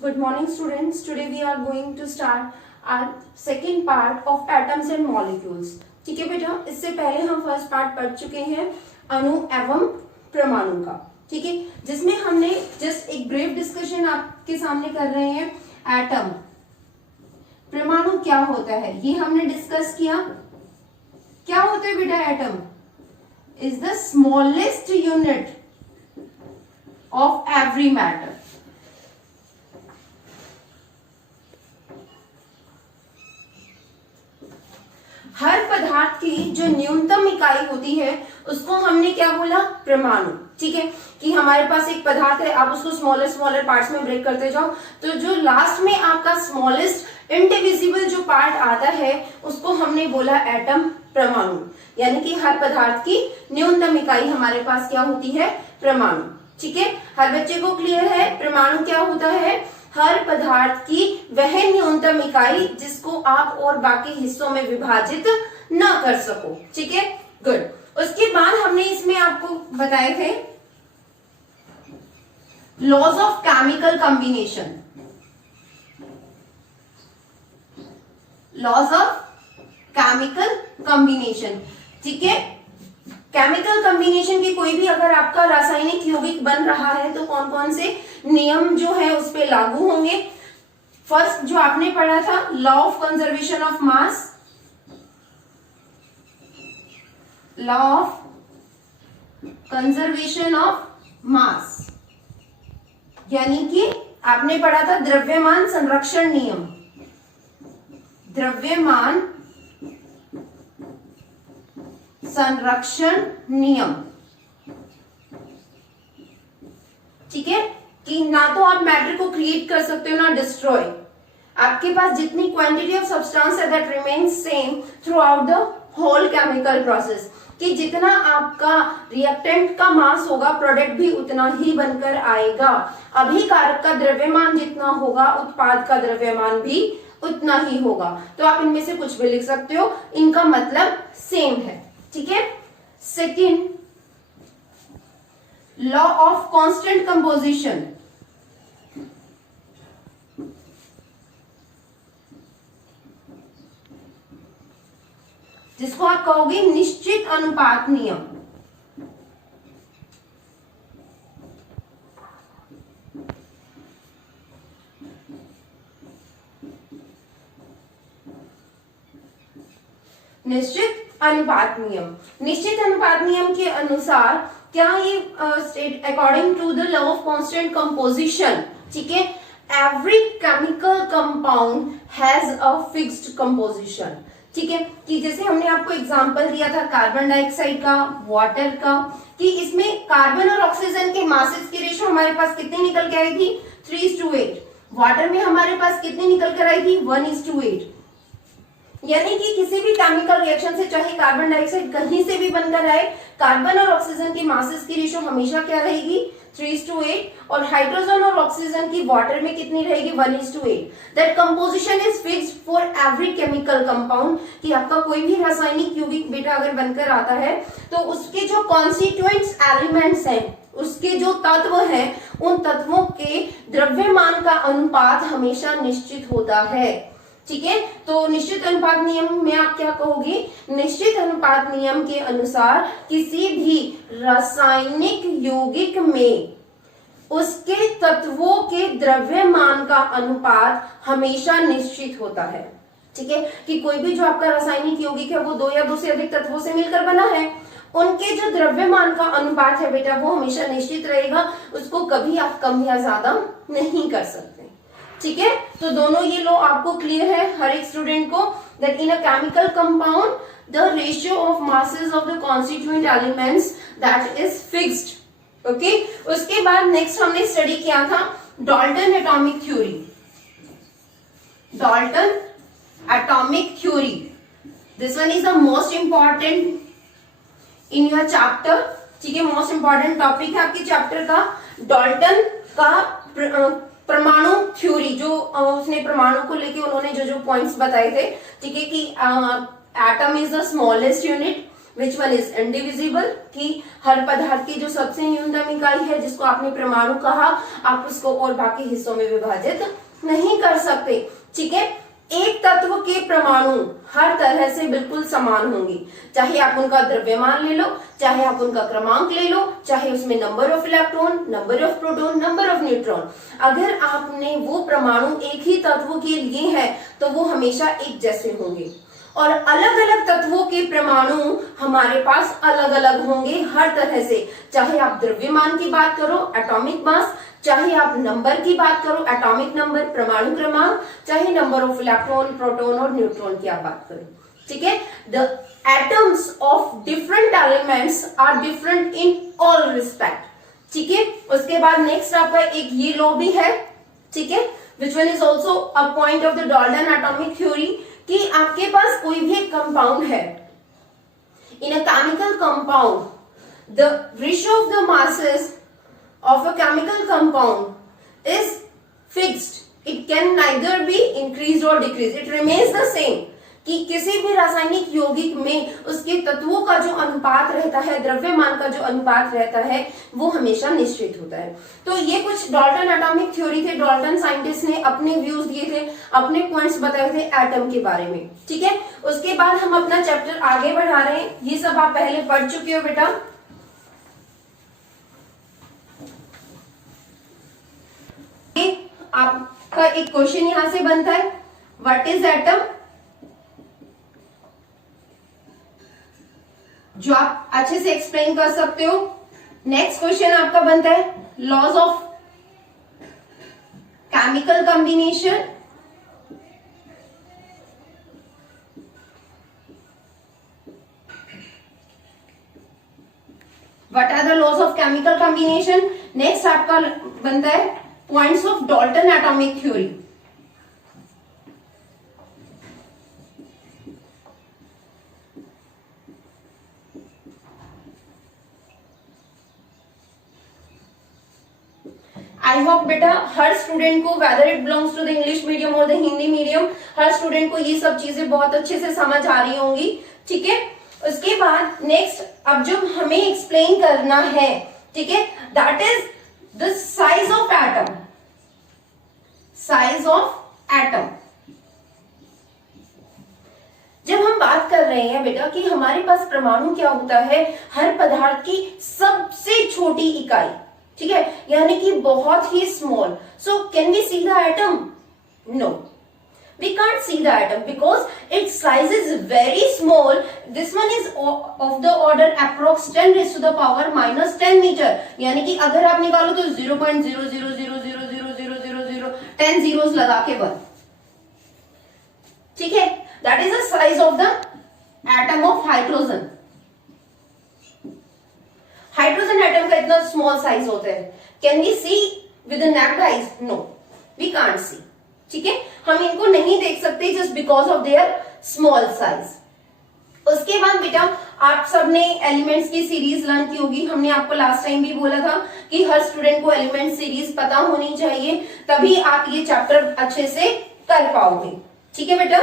Good morning students. Today we are going to start our second part of atoms and molecules. ठीक है बेटा, इससे पहले हम फर्स्ट पार्ट पढ़ चुके हैं अणु एवं परमाणु का, ठीक है, जिसमें हमने जस्ट एक ब्रीफ डिस्कशन आपके सामने कर रहे हैं। एटम, परमाणु क्या होता है ये हमने डिस्कस किया। क्या होता है बेटा? Atom is the smallest unit of every matter. हर पदार्थ की जो न्यूनतम इकाई होती है उसको हमने क्या बोला? परमाणु। ठीक है, कि हमारे पास एक पदार्थ है, आप उसको स्मॉलर पार्ट्स में ब्रेक करते जाओ, तो जो लास्ट में आपका स्मॉलेस्ट इंडिविजिबल जो पार्ट आता है उसको हमने बोला एटम, परमाणु। यानी कि हर पदार्थ की न्यूनतम इकाई हमारे पास क्या होती है? परमाणु। ठीक है, हर बच्चे को क्लियर है परमाणु क्या होता है? हर पदार्थ की वह न्यूनतम इकाई जिसको आप और बाकी हिस्सों में विभाजित न कर सको। ठीक है, गुड। उसके बाद हमने इसमें आपको बताए थे laws of chemical combination. Laws of chemical combination, ठीक है, केमिकल कॉम्बिनेशन की कोई भी अगर आपका रासायनिक यौगिक बन रहा है तो कौन कौन से नियम जो है उस पे लागू होंगे। फर्स्ट जो आपने पढ़ा था, law of conservation of mass. Law of conservation of mass यानी कि आपने पढ़ा था द्रव्यमान संरक्षण नियम। द्रव्यमान संरक्षण नियम, ठीक है, कि ना तो आप मैटर को क्रिएट कर सकते हो ना डिस्ट्रॉय। आपके पास जितनी क्वांटिटी ऑफ सब्सटेंस है that remains same throughout the whole chemical process, कि जितना आपका रिएक्टेंट का मास होगा प्रोडक्ट भी उतना ही बनकर आएगा। अभिकारक का द्रव्यमान जितना होगा उत्पाद का द्रव्यमान भी उतना ही होगा। तो आप इनमें से कुछ भी लिख सकते हो, इनका मतलब सेम है। ठीक है, second law of constant composition. जिसको आप कहोगे निश्चित अनुपात नियम। निश्चित अनुपात नियम। निश्चित अनुपात नियम के अनुसार क्या ये according to the law of constant composition, ठीक है, every chemical compound has a fixed composition. ठीक है, कि जैसे हमने आपको एग्जांपल दिया था कार्बन डाइऑक्साइड का, वाटर का, कि इसमें कार्बन और ऑक्सीजन के मासेस की रेशो हमारे पास कितनी निकल के आई थी? 3:8। वाटर में हमारे पास कितनी निकल कर आई थी? 1:8। यानी कि किसी भी केमिकल रिएक्शन से चाहे कार्बन डाइऑक्साइड कहीं से भी बनकर आए, कार्बन और ऑक्सीजन की मासेस की रेशो हमेशा क्या रहेगी? 3:8। और हाइड्रोजन और ऑक्सीजन की वाटर में कितनी रहेगी? 1:8। That composition is fixed for every chemical compound, कि आपका कोई भी रासायनिक यौगिक बेटा अगर बनकर आता है तो उसके जो कॉन्स्टिट्यूएंट्स एलिमेंट्स हैं, उसके जो तत्व हैं, उन तत्वों के द्रव्यमान का अनुपात हमेशा निश्चित होता है। ठीक है, तो निश्चित अनुपात नियम में आप क्या कहोगे? निश्चित अनुपात नियम के अनुसार किसी भी रासायनिक यौगिक में उसके तत्वों के द्रव्यमान का अनुपात हमेशा निश्चित होता है। ठीक है, कि कोई भी जो आपका रासायनिक यौगिक है वो 2 या 2 से अधिक तत्वों से मिलकर बना है, उनके जो द्रव्यमान का अनुपात है बेटा वो हमेशा निश्चित रहेगा, उसको कभी आप कम या ज्यादा नहीं कर सकते। ठीक है, तो दोनों ये लॉ आपको क्लियर है हर एक स्टूडेंट को, that in a chemical compound the ratio of masses of the constituent elements that is fixed. Okay, उसके बाद नेक्स्ट हमने स्टडी किया था Dalton atomic theory. Dalton atomic theory, this one is the most important in your chapter. ठीक है, most important topic है आपके chapter का। डाल्टन का परमाणु थ्योरी, जो उसने परमाणु को लेके उन्होंने जो जो पॉइंट्स बताए थे, ठीक है, कि atom is the smallest unit, which one is indivisible, कि हर पदार्थ की जो सबसे न्यूनतम इकाई है जिसको आपने परमाणु कहा, आप उसको और बाकी हिस्सों में विभाजित नहीं कर सकते। ठीक है, एक तत्व के परमाणु हर तरह से बिल्कुल समान होंगे, चाहे आप उनका द्रव्यमान ले लो, चाहे आप उनका क्रमांक ले लो, चाहे उसमें number of electron, number of proton, number of neutron, अगर आपने वो परमाणु एक ही तत्व के लिए है तो वो हमेशा एक जैसे होंगे। और अलग अलग तत्वों के परमाणु हमारे पास अलग अलग होंगे हर तरह से, चाहे आप द्रव्यमान की बात करो, एटॉमिक मास, चाहे आप नंबर की बात करो, एटॉमिक नंबर, परमाणु क्रमांक, चाहे नंबर ऑफ इलेक्ट्रॉन, प्रोटॉन और न्यूट्रॉन की आप बात करो। ठीक है, the atoms of different elements are different in all respect. ठीक है, उसके बाद नेक्स्ट आपका एक ये लॉ भी है, ठीक है, which one is also a point of the Dalton atomic theory, कि आपके पास कोई भी एक कंपाउंड है, in a chemical compound the ratio of the masses of a chemical compound is fixed. It can neither be increased or decreased. It remains the same. कि किसी भी रासायनिक यौगिक में उसके तत्वों का जो अनुपात रहता है, द्रव्यमान का जो अनुपात रहता है, वो हमेशा निश्चित होता है। तो ये कुछ डाल्टन एटॉमिक थ्योरी थे, डाल्टन साइंटिस्ट ने अपने व्यूज दिए थे, अपने पॉइंट्स बताए थे एटम के बारे में। ठीक है, उसके बाद हम अपना चैप्टर आगे बढ़ा रहे हैं। ये सब आप पहले पढ़ चुके हो बेटा। आपका एक क्वेश्चन यहां से बनता है, व्हाट इज एटम, जो आप अच्छे से एक्सप्लेन कर सकते हो। नेक्स्ट क्वेश्चन आपका बनता है, laws of chemical combination, what are the laws of chemical combination. Next आपका बनता है points of Dalton atomic theory. I hope बेटा हर स्टूडेंट को, whether it belongs to the English medium और द हिंदी मीडियम, हर स्टूडेंट को ये सब चीजें बहुत अच्छे से समझ आ रही होंगी। ठीक है, उसके बाद नेक्स्ट अब जो हमें एक्सप्लेन करना है, ठीक है, that is the size of atom. Size of atom, जब हम बात कर रहे हैं बेटा कि हमारे पास परमाणु क्या होता है, हर पदार्थ की सबसे छोटी इकाई, ठीक है, यानी कि बहुत ही small. So can we see the atom? No, we can't see the atom because its size is very small. This one is of the order approx 10 raised to the power minus 10 meter, यानी कि अगर आप निकालो तो 0.0000000 10 zeros लगा के बस, ठीक है, that is the size of the atom of hydrogen. Hydrogen atom का इतना स्मॉल साइज होता है, can we see with the naked eyes? No, we can't see. ठीक है, हम इनको नहीं देख सकते just because of their small size. उसके बाद बेटा आप सबने एलिमेंट्स की सीरीज लर्न की होगी। हमने आपको लास्ट टाइम भी बोला था कि हर स्टूडेंट को एलिमेंट सीरीज पता होनी चाहिए, तभी आप ये चैप्टर अच्छे से कर पाओगे। ठीक है बेटा,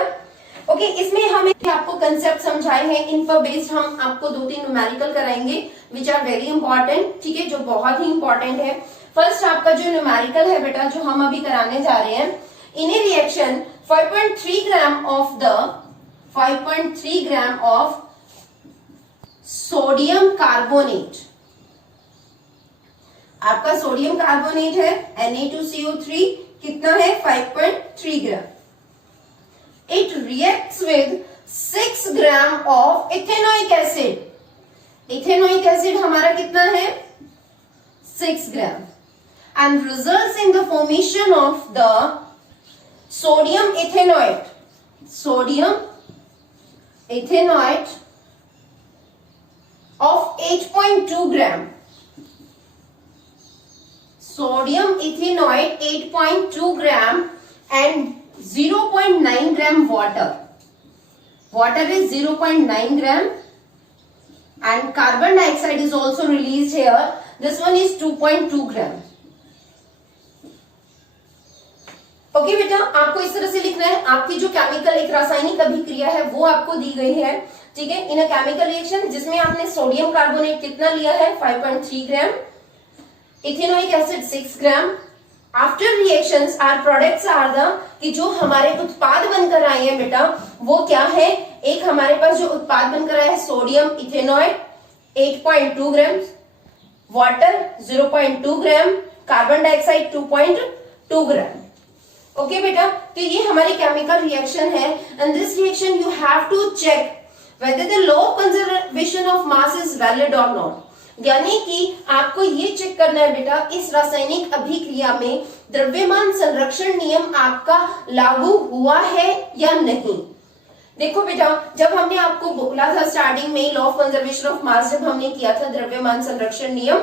ओके, इसमें हमें आपको कंसेप्ट समझाए हैं, इन पर बेस्ड हम आपको 2-3 न्यूमेरिकल कराएंगे विच आर वेरी इंपॉर्टेंट। ठीक है, जो बहुत ही इंपॉर्टेंट है। फर्स्ट आपका जो न्यूमेरिकल है बेटा, जो हम अभी कराने जा रहे हैं, in a reaction 5.3 gram of sodium carbonate, आपका सोडियम कार्बोनेट है Na2CO3, कितना है 5.3 ग्राम। It reacts with 6 gram of ethanoic acid. Ethanoic acid हमारा कितना है 6 ग्राम, and results in the formation of the sodium ethanoate of 8.2 gram. Sodium ethanoate 8.2 gram and 0.9 gram water. Water is 0.9 gram and carbon dioxide is also released here. This one is 2.2 gram. Okay बेटा, आपको इस तरह से लिखना है। आपकी जो chemical एक रासायनिक अभिक्रिया है वो आपको दी गई है, ठीक है, इन अ केमिकल रिएक्शन जिसमें आपने सोडियम कार्बोनेट कितना लिया है 5.3 gram, ethanoic acid 6 gram. After reactions our products are the, कि जो हमारे उत्पाद बनकर आए हैं बेटा वो क्या है, एक हमारे पास जो उत्पाद बनकर आया है सोडियम इथेनॉइड 8.2 ग्राम, वाटर 0.2 ग्राम, कार्बन डाइऑक्साइड 2.2 ग्राम। ओके बेटा, तो ये हमारी केमिकल रिएक्शन है and this reaction you have to check whether the law of conservation of mass is valid or not। यानी कि आपको ये चेक करना है बेटा इस रासायनिक अभिक्रिया में द्रव्यमान संरक्षण नियम आपका लागू हुआ है या नहीं। देखो बेटा, जब हमने आपको बोला था स्टार्टिंग में law of conservation of mass, जब हमने किया था द्रव्यमान संरक्षण नियम,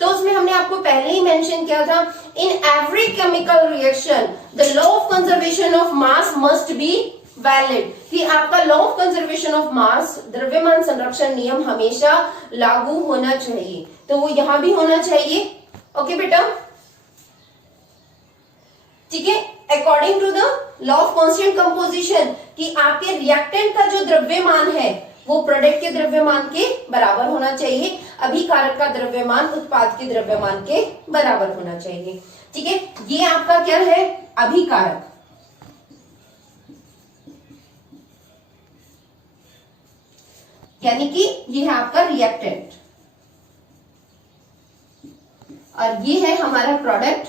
तो उसमें हमने आपको पहले ही मेंशन किया था in every chemical reaction the law of conservation of mass must be valid, कि आपका law of conservation of mass द्रव्यमान संरक्षण नियम हमेशा लागू होना चाहिए, तो वो यहां भी होना चाहिए। ओके बेटा, ठीक है, according to the law of constant composition, कि आपके रिएक्टेंट का जो द्रव्यमान है वो प्रोडक्ट के द्रव्यमान के बराबर होना चाहिए, अभिकारक का द्रव्यमान उत्पाद के द्रव्यमान के बराबर होना चाहिए। ठीक है, ये आपका क्या है अभिकारक, यानी कि ये है आपका रिएक्टेंट और ये है हमारा प्रोडक्ट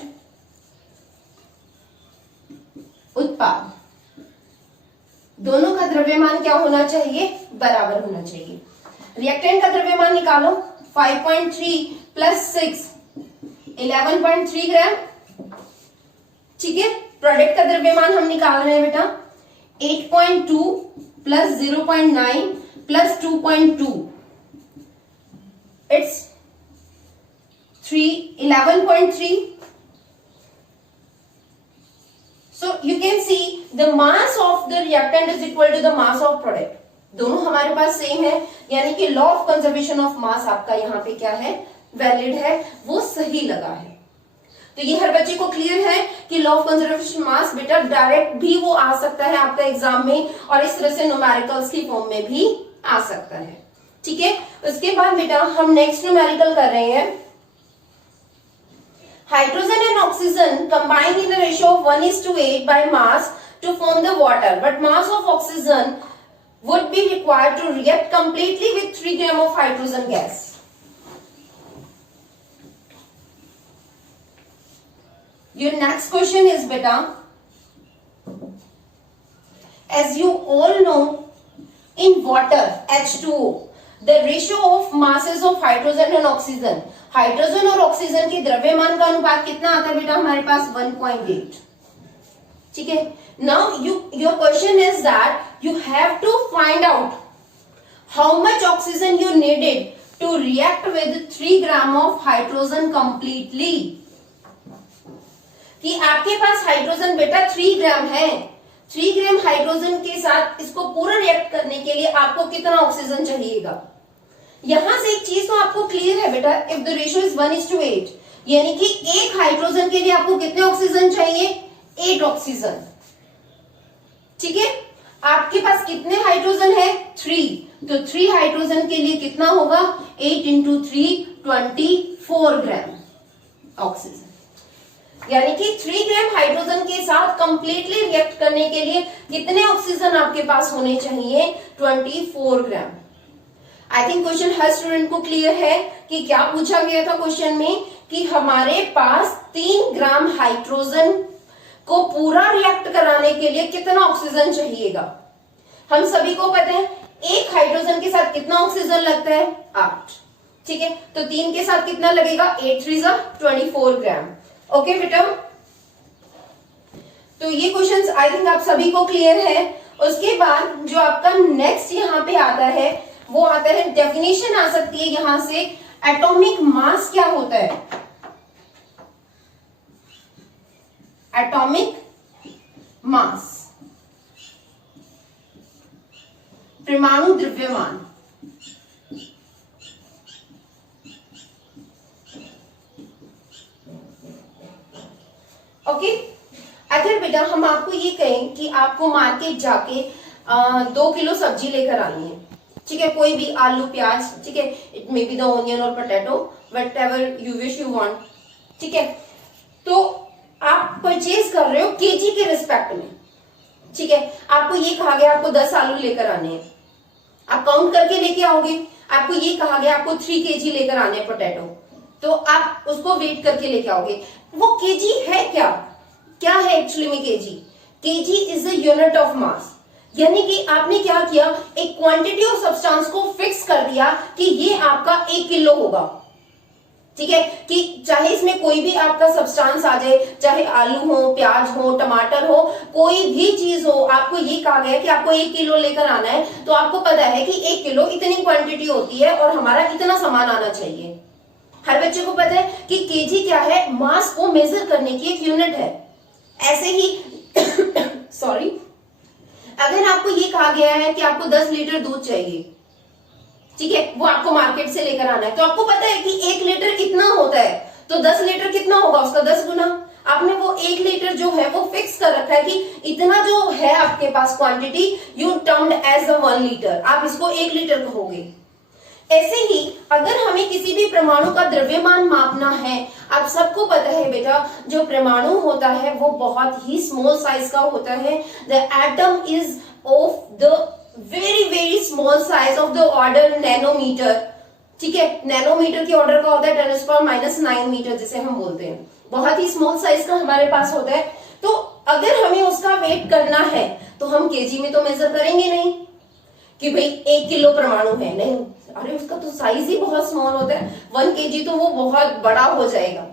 उत्पाद। दोनों का द्रव्यमान क्या होना चाहिए, बराबर होना चाहिए। रिएक्टेंट का द्रव्यमान निकालो, 5.3 प्लस 6 11.3 ग्राम। ठीक है, प्रोडक्ट का द्रव्यमान हम निकाल रहे हैं बेटा 8.2 plus 0.9 plus 2.2, it's 11.3। So you can see the mass of the reactant is equal to the mass of product। दोनों हमारे पास सेम है, यानी कि law of conservation of mass आपका यहाँ पे क्या है, वैलिड है, वो सही लगा है। तो ये हर बच्चे को क्लियर है कि लॉ ऑफ कंजर्वेशन मास बेटा डायरेक्ट भी वो आ सकता है आपका एग्जाम में और इस तरह से न्यूमेरिकल्स की फॉर्म में भी आ सकता है। ठीक है, उसके बाद बेटा हम नेक्स्ट न्यूमेरिकल कर रहे हैं। Hydrogen and oxygen combine in a ratio of 1:8 by mass to form the water, but mass of oxygen would be required to react completely with 3 grams of hydrogen gas। Your next question is beta, as you all know in water H2O the ratio of masses of hydrogen and oxygen, hydrogen और oxygen के द्रव्यमान का अनुपात कितना आता है बेटा हमारे पास 1.8। ठीक है, now your question is that you have to find out how much oxygen you needed to react with 3 gram of hydrogen completely. कि आपके पास हाइड्रोजन बेटा 3 ग्राम है, 3 ग्राम हाइड्रोजन के साथ इसको पूरा रिएक्ट करने के लिए आपको कितना ऑक्सीजन चाहिएगा। यहां से एक चीज तो आपको क्लियर है बेटा, इफ द रेशियो इज 1:8, यानी कि एक हाइड्रोजन के लिए आपको कितने ऑक्सीजन चाहिए, 8 ऑक्सीजन। ठीक है, आपके पास कितने हाइड्रोजन है, 3, तो 3 हाइड्रोजन के लिए कितना होगा, 8 इंटू 3 24 ग्राम ऑक्सीजन। यानी कि 3 ग्राम हाइड्रोजन के साथ कंप्लीटली रिएक्ट करने के लिए कितने ऑक्सीजन आपके पास होने चाहिए, 24 ग्राम। आई थिंक क्वेश्चन हर स्टूडेंट को क्लियर है कि क्या पूछा गया था क्वेश्चन में, कि हमारे पास 3 ग्राम हाइड्रोजन को पूरा रिएक्ट कराने के लिए कितना ऑक्सीजन चाहिएगा। हम सभी को पता है एक हाइड्रोजन के साथ कितना ऑक्सीजन लगता है, 8। ठीक है, तो 3 के साथ कितना लगेगा, 8 3 24 ग्राम। ओके बेटा, तो ये क्वेश्चन आई थिंक आप सभी को क्लियर है। उसके बाद जो आपका नेक्स्ट यहाँ पे आता है वो आता है, डेफिनेशन आ सकती है यहां से, एटॉमिक मास क्या होता है, एटॉमिक मास परमाणु द्रव्यमान। ओके, अगर बेटा हम आपको ये कहें कि आपको मार्केट जाके 2 किलो सब्जी लेकर आनी है, ठीक है, कोई भी आलू प्याज, ठीक है, it may be the onion और potato, whatever you wish you want, ठीक है। तो आप परचेज कर रहे हो केजी के रिस्पेक्ट में, ठीक है। आपको ये कहा गया आपको 10 आलू लेकर आने हैं, आप काउंट करके लेके आओगे। आपको ये कहा गया आपको 3 केजी लेकर आने हैं पोटैटो, तो आप उसको वेट करके लेके आओगे। वो केजी है क्या, क्या है एक्चुअली में KG? KG is a unit of mass, यानी कि आपने क्या किया, एक क्वांटिटी ऑफ सब्सटेंस को फिक्स कर दिया कि ये आपका 1 किलो होगा, ठीक है। कि चाहे इसमें कोई भी आपका सब्सटेंस आ जाए, चाहे आलू हो, प्याज हो, टमाटर हो, कोई भी चीज हो, आपको ये कहा गया कि आपको 1 किलो लेकर आना है, तो आपको पता है कि 1 किलो इतनी क्वांटिटी होती है और हमारा इतना सामान आना चाहिए। हर बच्चे को पता है कि केजी क्या है, मास को मेजर करने की एक यूनिट है। ऐसे ही सॉरी, अगर आपको ये कहा गया है कि आपको 10 लीटर दूध चाहिए, ठीक है, वो आपको मार्केट से लेकर आना है, तो आपको पता है कि 1 लीटर इतना होता है, तो 10 लीटर कितना होगा, उसका 10 गुना। आपने वो 1 लीटर जो है वो फिक्स कर रखा है कि इतना जो है आपके पास quantity, you termed as a 1 litre, आप इसको 1 लीटर कहोगे। ऐसे ही अगर हमें किसी भी परमाणु का द्रव्यमान मापना है, आप सबको पता है बेटा, जो परमाणु होता है वो बहुत ही स्मॉल साइज का होता है। The atom is of the very small size of the order nanometre, ठीक है। नैनोमीटर के ऑर्डर का होता है 10⁻⁹ मीटर, जिसे हम बोलते हैं, बहुत ही स्मॉल साइज का हमारे पास होता है। तो अगर हमें उसका वेट करना है तो हम केजी में तो मेजर करेंगे नहीं कि भाई 1 किलो परमाणु है, नहीं, अरे उसका तो साइज ही बहुत स्मॉल होता है, 1 केजी तो वो बहुत बड़ा हो जाएगा,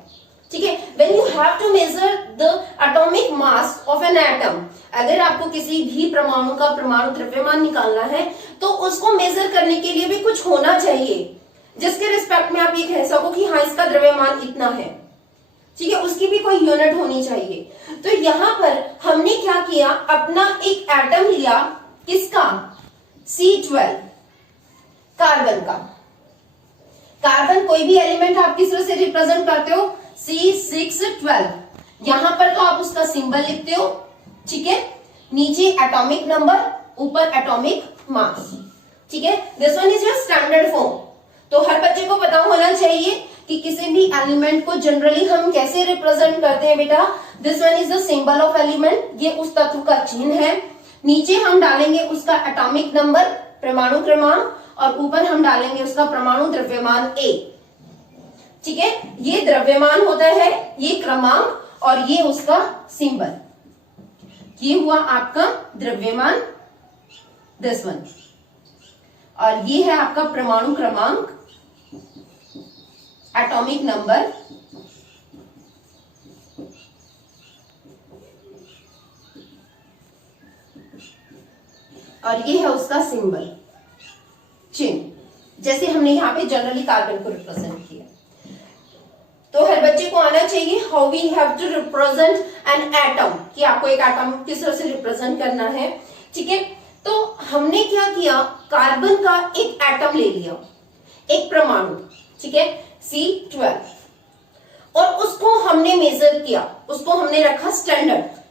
ठीक है। When you have to measure the atomic mass of an atom, अगर आपको किसी भी परमाणु का परमाणु द्रव्यमान निकालना है तो उसको मेजर करने के लिए भी कुछ होना चाहिए, जिसके रिस्पेक्ट में आप ये कह सको कि हाँ इसका द्रव्यमान इतना है, ठीक है, उसकी भी कोई यूनिट होनी चाहिए। तो यहां पर हमने क्या किया, अपना एक एटम लिया, किसका, C12, कार्बन का। कार्बन कोई भी एलिमेंट आप किस तरह से रिप्रेजेंट करते हो, C612, यहां पर तो आप उसका सिंबल लिखते हो, ठीक है, नीचे एटॉमिक नंबर, ऊपर एटॉमिक मास, ठीक है। This one is your standard form. तो हर बच्चे को पता होना चाहिए कि किसी भी एलिमेंट को जनरली हम कैसे रिप्रेजेंट करते हैं बेटा। This one is the symbol of element, ये उस तत्व का चिन्ह है। नीचे हम डालेंगे उसका एटॉमिक नंबर, परमाणु क्रमांक, और ऊपर हम डालेंगे उसका परमाणु द्रव्यमान A, ठीक है। ये द्रव्यमान होता है, ये क्रमांक, और ये उसका सिंबल, ये हुआ आपका द्रव्यमान, दिस वन, और ये है आपका परमाणु क्रमांक, एटॉमिक नंबर, और ये है उसका सिंबल, चिन्ह, जैसे हमने यहाँ पे जनरली कार्बन को रिप्रेजेंट किया। तो हर बच्चे को आना चाहिए how we have to represent an atom, कि आपको एक एटम किस तरह से रिप्रेजेंट करना है, ठीक है। तो हमने क्या किया, कार्बन का एक एटम ले लिया, एक परमाणु, ठीक है, C12, और उसको हमने मेजर किया, उसको हमने रखा स्टैंडर्ड।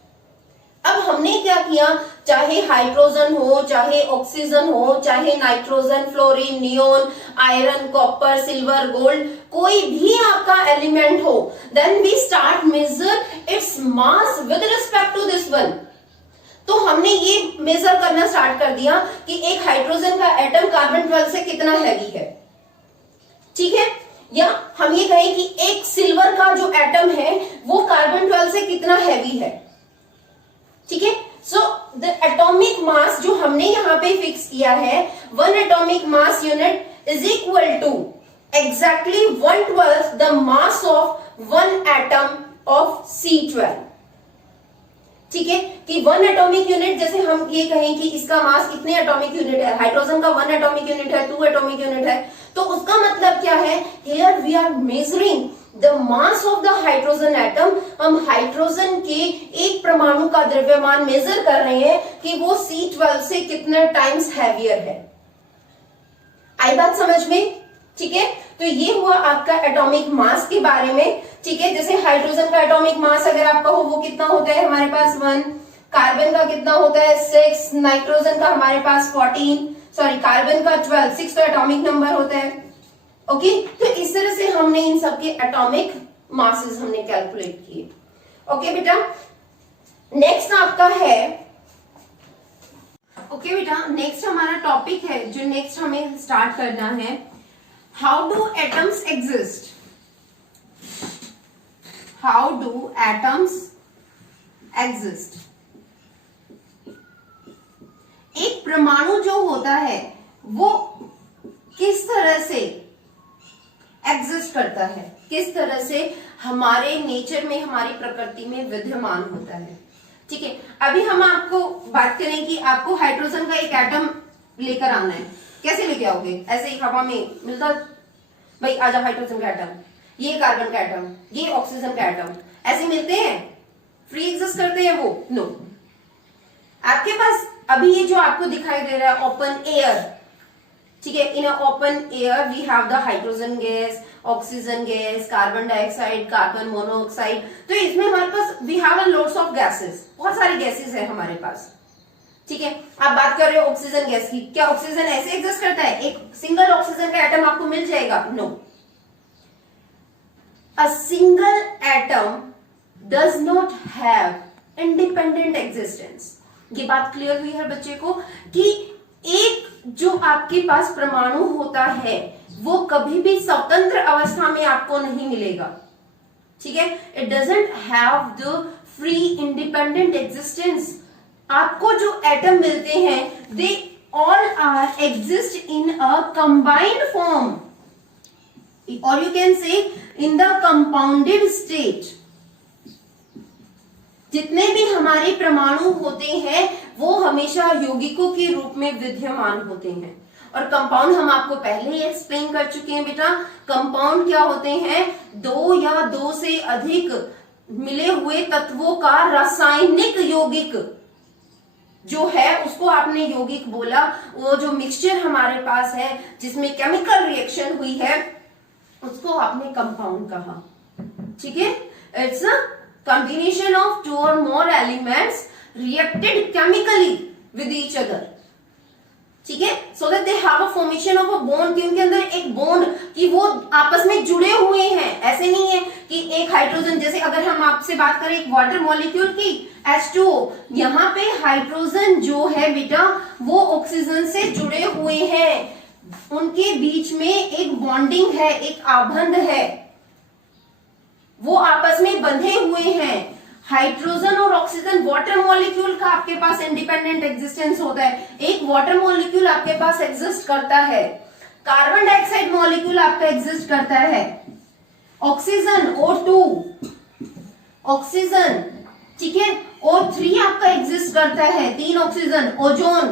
अब हमने क्या किया, चाहे हाइड्रोजन हो, चाहे ऑक्सीजन हो, चाहे nitrogen, fluorine, neon, iron, copper, silver, gold, कोई भी आपका एलिमेंट हो, then we start measure its mass with respect to this one. तो हमने ये मेजर करना स्टार्ट कर दिया कि एक हाइड्रोजन का एटम कार्बन 12 से कितना हैवी है, ठीक है, या हम ये कहें कि एक सिल्वर का जो एटम है वो कार्बन 12 से कितना हैवी है, ठीक है। सो द एटॉमिक मास जो हमने यहां पे फिक्स किया है, 1 atomic mass unit is equal to exactly 1/12 the mass of 1 atom of C12, ठीक है, कि 1 एटॉमिक यूनिट, जैसे हम ये कहें कि इसका मास कितने एटॉमिक यूनिट है, हाइड्रोजन का 1 एटॉमिक यूनिट है, 2 एटॉमिक यूनिट है, तो उसका मतलब क्या है, here we are measuring the mass of the hydrogen atom. हम हाइड्रोजन के एक परमाणु का द्रव्यमान मेजर कर रहे हैं कि वो C12 से कितने टाइम्स हैवियर है। आई बात समझ में, ठीक है। तो ये हुआ आपका एटॉमिक मास के बारे में, ठीक है। जैसे हाइड्रोजन का एटॉमिक मास अगर आपका हो वो कितना होता है हमारे पास 1, कार्बन का कितना होता है 6, नाइट्रोजन का हमारे पास 14, सॉरी कार्बन का 12 6 तो एटॉमिक नंबर होता है। ओके, तो इस तरह से हमने इन सबके एटॉमिक मासेस हमने कैलकुलेट किए। ओके बेटा, नेक्स्ट आपका है, ओके बेटा, नेक्स्ट हमारा टॉपिक है जो नेक्स्ट हमें स्टार्ट करना है, how do atoms exist. How do atoms exist. एक परमाणु जो होता है वो किस तरह से एग्जिस्ट करता है, किस तरह से हमारे नेचर में, हमारी प्रकृति में विद्यमान होता है। ठीक है, अभी हम आपको बात करें कि आपको हाइड्रोजन का एक एटम लेकर आना है, कैसे लेके आओगे? ऐसे ही हवा में मिलता, भाई आजा हाइड्रोजन का एटम, ये कार्बन का एटम, ये ऑक्सीजन का एटम, ऐसे मिलते हैं? फ्री एग्जिस्ट करते हैं वो? नो। आपके पास अभी ये जो आपको दिखाई दे रहा है ओपन एयर, ठीक है, in open air we have the hydrogen gas, oxygen gas, carbon dioxide, carbon monoxide. तो इसमें हमारे पास we have a lots of gases, बहुत सारी गैसेस है हमारे पास। ठीक है, आप बात कर रहे हो ऑक्सीजन गैस की, क्या ऑक्सीजन ऐसे एग्जिस्ट करता है? एक सिंगल ऑक्सीजन का एटम आपको मिल जाएगा? No. A single atom does not have independent existence. ये बात क्लियर हुई है बच्चे को कि एक जो आपके पास परमाणु होता है वो कभी भी स्वतंत्र अवस्था में आपको नहीं मिलेगा। ठीक है, it doesn't have the free independent existence. आपको जो एटम मिलते हैं they all are exist in a combined form, और you can say in the compounded state. जितने भी हमारे परमाणु होते हैं वो हमेशा यौगिकों के रूप में विद्यमान होते हैं। और कंपाउंड हम आपको पहले ही एक्सप्लेन कर चुके हैं बेटा। कंपाउंड क्या होते हैं? दो या दो से अधिक मिले हुए तत्वों का रासायनिक यौगिक जो है उसको आपने यौगिक बोला। वो जो मिक्सचर हमारे पास है जिसमें केमिकल रिएक्शन हुई है उसको आपने कंपाउंड कहा। ठीक है, it's a combination of two or more elements reacted chemically with each other. ठीक है, so that they have a formation of a bond, कि उनके अंदर एक बॉन्ड, कि वो आपस में जुड़े हुए हैं। ऐसे नहीं है कि एक हाइड्रोजन, जैसे अगर हम आपसे बात करें एक वाटर मॉलिक्यूल की H2O, यहाँ पे हाइड्रोजन जो है बेटा वो ऑक्सीजन से जुड़े हुए हैं, उनके बीच में एक बॉन्डिंग है, एक आबंध है, वो आपस में बंधे हुए हैं। हाइड्रोजन और ऑक्सीजन वाटर मॉलिक्यूल का आपके पास इंडिपेंडेंट एग्जिस्टेंस होता है। एक वाटर मॉलिक्यूल आपके पास एग्जिस्ट करता है, कार्बन डाइऑक्साइड मॉलिक्यूल आपका एग्जिस्ट करता है, ऑक्सीजन O2, ऑक्सीजन, ठीक है, O3 आपका एग्जिस्ट करता है, 3 ऑक्सीजन, ओजोन।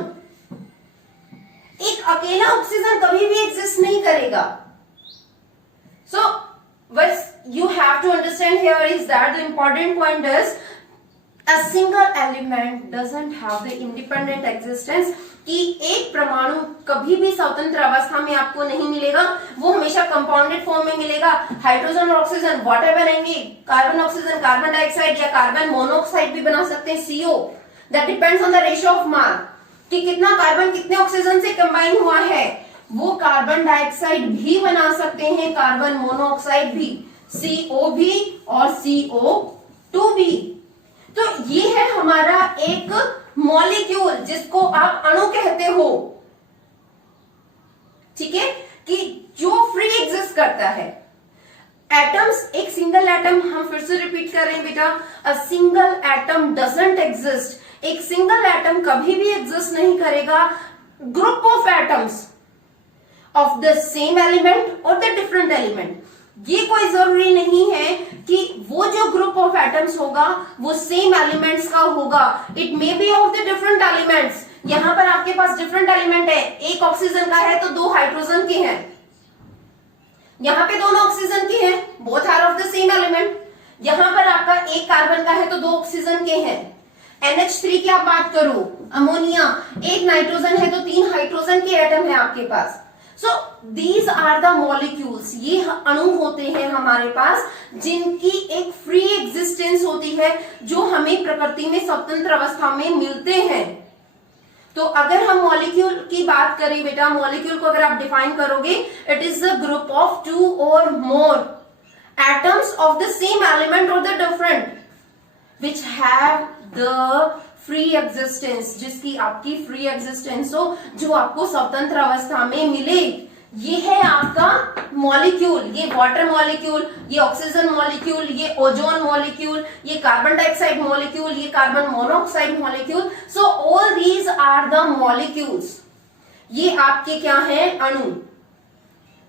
एक अकेला ऑक्सीजन कभी भी एग्जिस्ट नहीं करेगा। सो what you have to understand here is that the important point is a single element doesn't have the independent existence, कि एक परमाणु कभी भी स्वतंत्र अवस्था में आपको नहीं मिलेगा, वो हमेशा कंपाउंडेड फॉर्म में मिलेगा। हाइड्रोजन और ऑक्सीजन वाटर बनाएंगे, कार्बन ऑक्सीजन कार्बन डाइऑक्साइड या कार्बन मोनोऑक्साइड भी बना सकते हैं, CO। That depends on the ratio of mass, कि कितना कार्बन कितने ऑक्सीजन से कंबाइन हुआ है। वो कार्बन डाइऑक्साइड भी बना सकते हैं, कार्बन मोनोऑक्साइड भी, CO भी और CO2 भी। तो ये है हमारा एक मॉलिक्यूल जिसको आप अणु कहते हो। ठीक है, कि जो फ्री एग्जिस्ट करता है। एटम्स, एक सिंगल एटम, हम फिर से रिपीट कर रहे हैं बेटा, अ सिंगल एटम डजंट एग्जिस्ट। एक सिंगल एटम कभी भी एग्जिस्ट नहीं करेगा। Group of atoms of the same element और द डिफरेंट एलिमेंट, ये कोई जरूरी नहीं है कि वो जो ग्रुप ऑफ एटम्स होगा वो सेम एलिमेंट्स का होगा। It may B of the different elements. यहां पर आपके पास डिफरेंट एलिमेंट है, एक ऑक्सीजन का है तो 2 हाइड्रोजन के हैं, यहां पे दोनों ऑक्सीजन के हैं, both are of the same element. यहां पर आपका एक कार्बन का है तो 2 ऑक्सीजन के हैं। NH3 की आप बात करो, अमोनिया, एक नाइट्रोजन है तो 3 हाइड्रोजन के एटम है आपके पास। So these are the molecules, ये अणु होते हैं हमारे पास जिनकी एक फ्री एग्जिस्टेंस होती है, जो हमें प्रकृति में स्वतंत्र अवस्था में मिलते हैं। तो अगर हम मॉलिक्यूल की बात करें बेटा, मॉलिक्यूल को अगर आप डिफाइन करोगे, it is the group of 2 और more atoms of the same element और the different which have the free existence, जिसकी आपकी फ्री एग्जिस्टेंस हो, जो आपको स्वतंत्र अवस्था में मिले, ये है आपका मॉलिक्यूल। ये वाटर मॉलिक्यूल, ये ऑक्सीजन मॉलिक्यूल, ये ओजोन मॉलिक्यूल, ये कार्बन डाइऑक्साइड मॉलिक्यूल, ये carbon monoxide molecule. So all these are the molecules. ये आपके क्या है, अणु।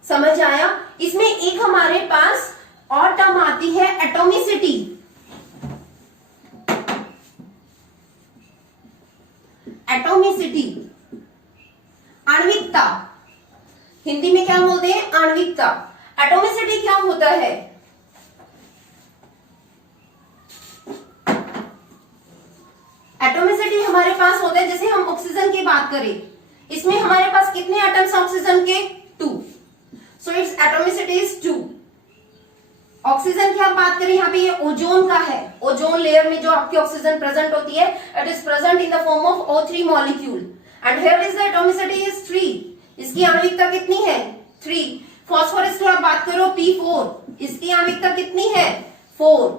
समझ आया? इसमें एक हमारे पास और टर्म आती है एटोमिसिटी। एटोमिसिटी, आणविकता, हिंदी में क्या बोलते हैं, आणविकता। एटोमिसिटी क्या होता है? एटोमिसिटी हमारे पास होता है, जैसे हम ऑक्सीजन की बात करें, इसमें हमारे पास कितने एटम्स ऑक्सीजन के, 2। So it's atomicity is 2। Oxygen की आप बात करें, यहाँ पे ये ओजोन का है, ओजोन लेयर में जो आपकी ऑक्सीजन प्रेजेंट होती है, it is present in the form of O3 molecule and here is the atomicity is 3। इसकी आणविकता कितनी है, 3। फास्फोरस की आप बात करो, P4, इसकी आणविकता कितनी है, 4।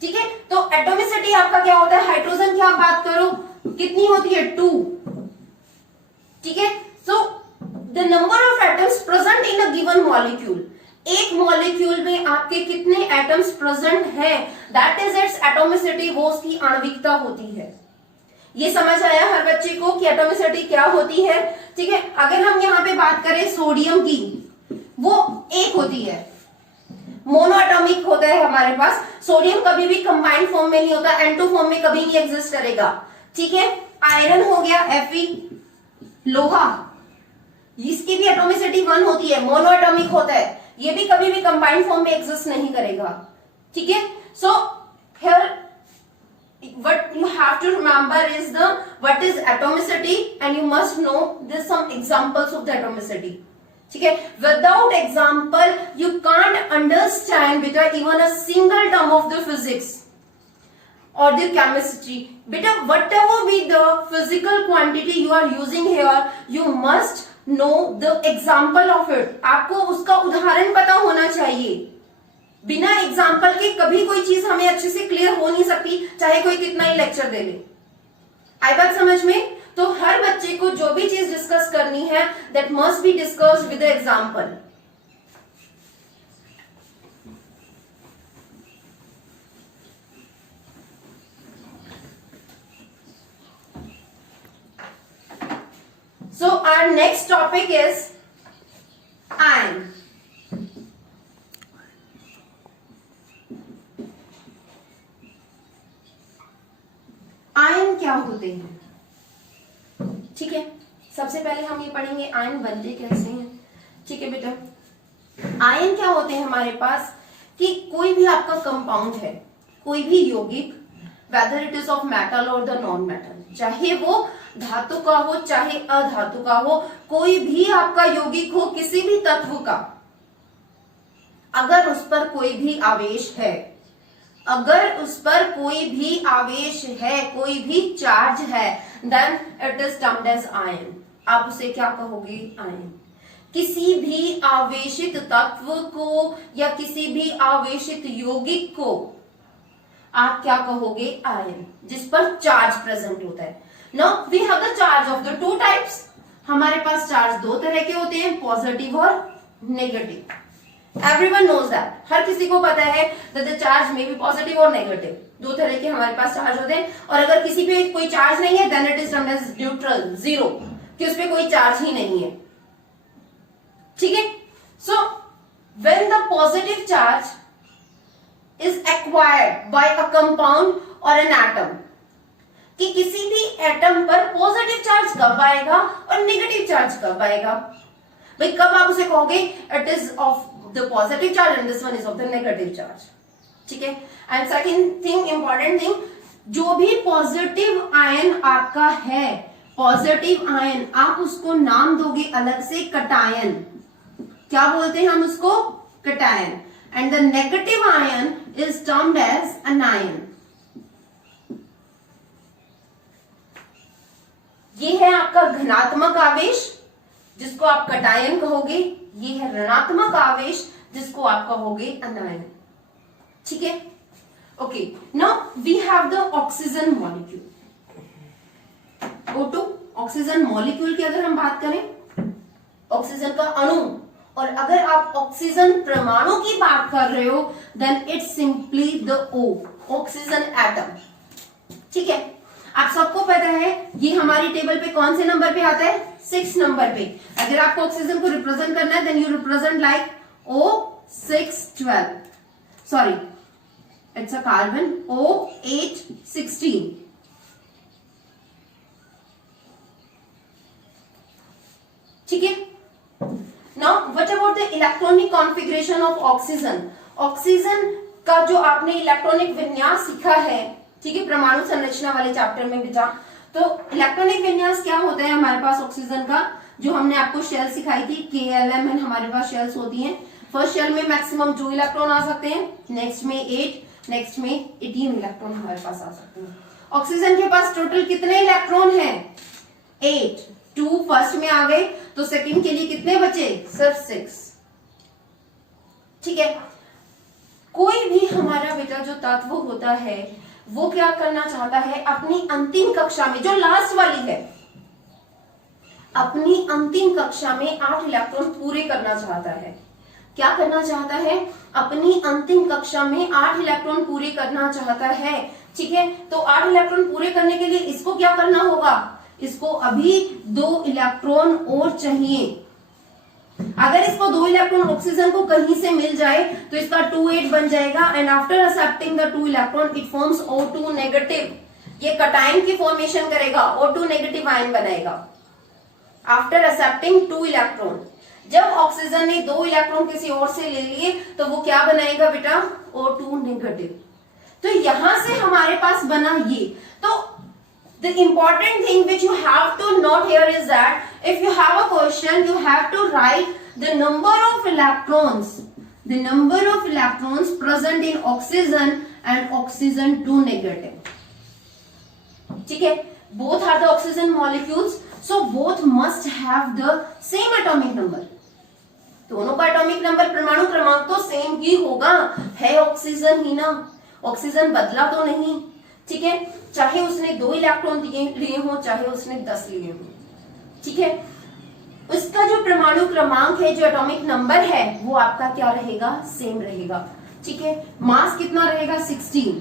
ठीक है, तो एटोमिसिटी आपका क्या होता है, हाइड्रोजन की आप बात करो, कितनी होती है, 2। ठीक है, so the number of atoms present in a given molecule, एक मॉलिक्यूल में आपके कितने एटम्स प्रेजेंट हैं, दैट इज इट्स एटोमिसिटी, वो उसकी आणविकता होती है। ये समझ आया हर बच्चे को कि एटोमिसिटी क्या होती है? ठीक है, अगर हम यहाँ पे बात करें सोडियम की, वो 1 होती है, मोनोएटॉमिक होता है हमारे पास। सोडियम कभी भी कंबाइंड फॉर्म में नहीं होता, N2 फॉर्म में कभी नहीं एग्जिस्ट करेगा। ठीक है, आयरन हो गया Fe, लोहा, इसकी भी एटोमिसिटी 1 होती है, मोनोएटॉमिक होता है, ये भी कभी भी कंबाइंड फॉर्म में एग्जिस्ट नहीं करेगा। ठीक है, so here what you have to remember is the what is atomicity and you must know this some examples of the atomicity. ठीक है, without example you can't understand beta even a single term of the physics or the chemistry. Beta whatever be the physical quantity you are using here, you must know the example of it. आपको उसका उदाहरण पता होना चाहिए। बिना example के कभी कोई चीज हमें अच्छे से क्लियर हो नहीं सकती, चाहे कोई कितना ही लेक्चर दे ले। आई बात समझ में? तो हर बच्चे को जो भी चीज डिस्कस करनी है, that must be discussed with example. So our next topic is ion. Ion क्या होते हैं? ठीक है, सबसे पहले हम ये पढ़ेंगे आयन बनते कैसे हैं। ठीक है बेटा, आयन क्या होते हैं हमारे पास, कि कोई भी आपका कंपाउंड है, कोई भी यौगिक, whether it is of metal और द नॉन मेटल, चाहे वो धातु का हो चाहे अधातु का हो, कोई भी आपका यौगिक हो किसी भी तत्व का, अगर उस पर कोई भी आवेश है, अगर उस पर कोई भी आवेश है, कोई भी चार्ज है, then it is termed as ion. आप उसे क्या कहोगे? आयन। किसी भी आवेशित तत्व को या किसी भी आवेशित यौगिक को आप क्या कहोगे? आयन, जिस पर चार्ज प्रेजेंट होता है। Now we have the charge of the 2 types. हमारे पास चार्ज 2 तरह के होते हैं, पॉजिटिव और नेगेटिव। Everyone knows that, हर किसी को पता है that the charge may be positive और negative, 2 तरह के हमारे पास चार्ज होते हैं। और अगर किसी पे कोई चार्ज नहीं है, then it is termed as neutral, zero, कि उस पे कोई चार्ज ही नहीं है। ठीक है, so when the positive charge is acquired by a compound or an atom, कि किसी भी एटम पर पॉजिटिव चार्ज कब आएगा और नेगेटिव चार्ज कब आएगा। भाई कब आप उसे कहोगे? It is of the positive charge and this one is of the negative charge. ठीक है, and second thing, important thing, जो भी पॉजिटिव आयन आपका है, पॉजिटिव आयन, आप उसको नाम दोगे अलग से कटायन। क्या बोलते हैं हम उसको? Cation. And the negative ion is termed as anion. ये है आपका धनात्मक आवेश जिसको आप कटायन कहोगे, ये है ऋणात्मक आवेश जिसको आप कहोगे अनायन। ठीक है, okay. Now we have the oxygen molecule O2, oxygen molecule की अगर हम बात करें, ऑक्सीजन का अणु, और अगर आप ऑक्सीजन परमाणु की बात कर रहे हो then it's simply the O, oxygen atom. ठीक है, आप सबको पता है ये हमारी टेबल पे कौन से नंबर पे आता है, 6 नंबर पे। अगर आपको ऑक्सीजन को रिप्रेजेंट करना है then you represent like O612, sorry it's a carbon, O816। ठीक है, now what about the electronic configuration of oxygen. Oxygen का जो आपने इलेक्ट्रॉनिक विन्यास सीखा है, ठीक है, परमाणु संरचना वाले चैप्टर में बेटा, तो इलेक्ट्रॉनिक विन्यास क्या होता है हमारे पास ऑक्सीजन का, जो हमने आपको शेल सिखाई थी KLMN, हमारे पास शेल्स होती हैं। फर्स्ट शेल में मैक्सिमम 2 इलेक्ट्रॉन आ सकते हैं, नेक्स्ट में 8, नेक्स्ट में 18 इलेक्ट्रॉन हमारे पास आ सकते हैं। ऑक्सीजन के पास टोटल कितने इलेक्ट्रॉन हैं, 8, 2 फर्स्ट में आ गए तो सेकंड के लिए कितने बचे, सिर्फ 6। ठीक है, कोई भी हमारा बेटा जो तत्व होता है वो क्या करना चाहता है, अपनी अंतिम कक्षा में, जो लास्ट वाली है, अपनी अंतिम कक्षा में 8 इलेक्ट्रॉन पूरे करना चाहता है। क्या करना चाहता है, अपनी अंतिम कक्षा में 8 इलेक्ट्रॉन पूरे करना चाहता है। ठीक है, तो 8 इलेक्ट्रॉन पूरे करने के लिए इसको क्या करना होगा, इसको अभी 2 इलेक्ट्रॉन और चाहिए। अगर इसको 2 इलेक्ट्रॉन ऑक्सीजन को कहीं से मिल जाए तो इसका 2,8 बन जाएगा, and after accepting the 2 electron it forms O2 negative. ये कटायन की फॉर्मेशन करेगा, O2 नेगेटिव आयन बनाएगा आफ्टर एक्सेप्टिंग 2 इलेक्ट्रॉन। जब ऑक्सीजन ने 2 इलेक्ट्रॉन किसी और से ले लिए तो वो क्या बनाएगा बेटा, O2 नेगेटिव। तो यहां से हमारे पास बना ये। तो the important thing which you have to note here is that if you have a question you have to write the number of electrons present in oxygen and oxygen 2 negative. ठीक है, both are the oxygen molecules, so both must have the same atomic number. दोनों का atomic number, परमाणु क्रमांक तो same ही होगा, है oxygen ही ना, ऑक्सीजन बदला तो नहीं। ठीक है, चाहे उसने 2 इलेक्ट्रॉन लिए हो, चाहे उसने 10 लिए हो। ठीक है, उसका जो परमाणु क्रमांक है, जो एटॉमिक नंबर है, वो आपका क्या रहेगा, सेम रहेगा। ठीक है, मास कितना रहेगा, 16।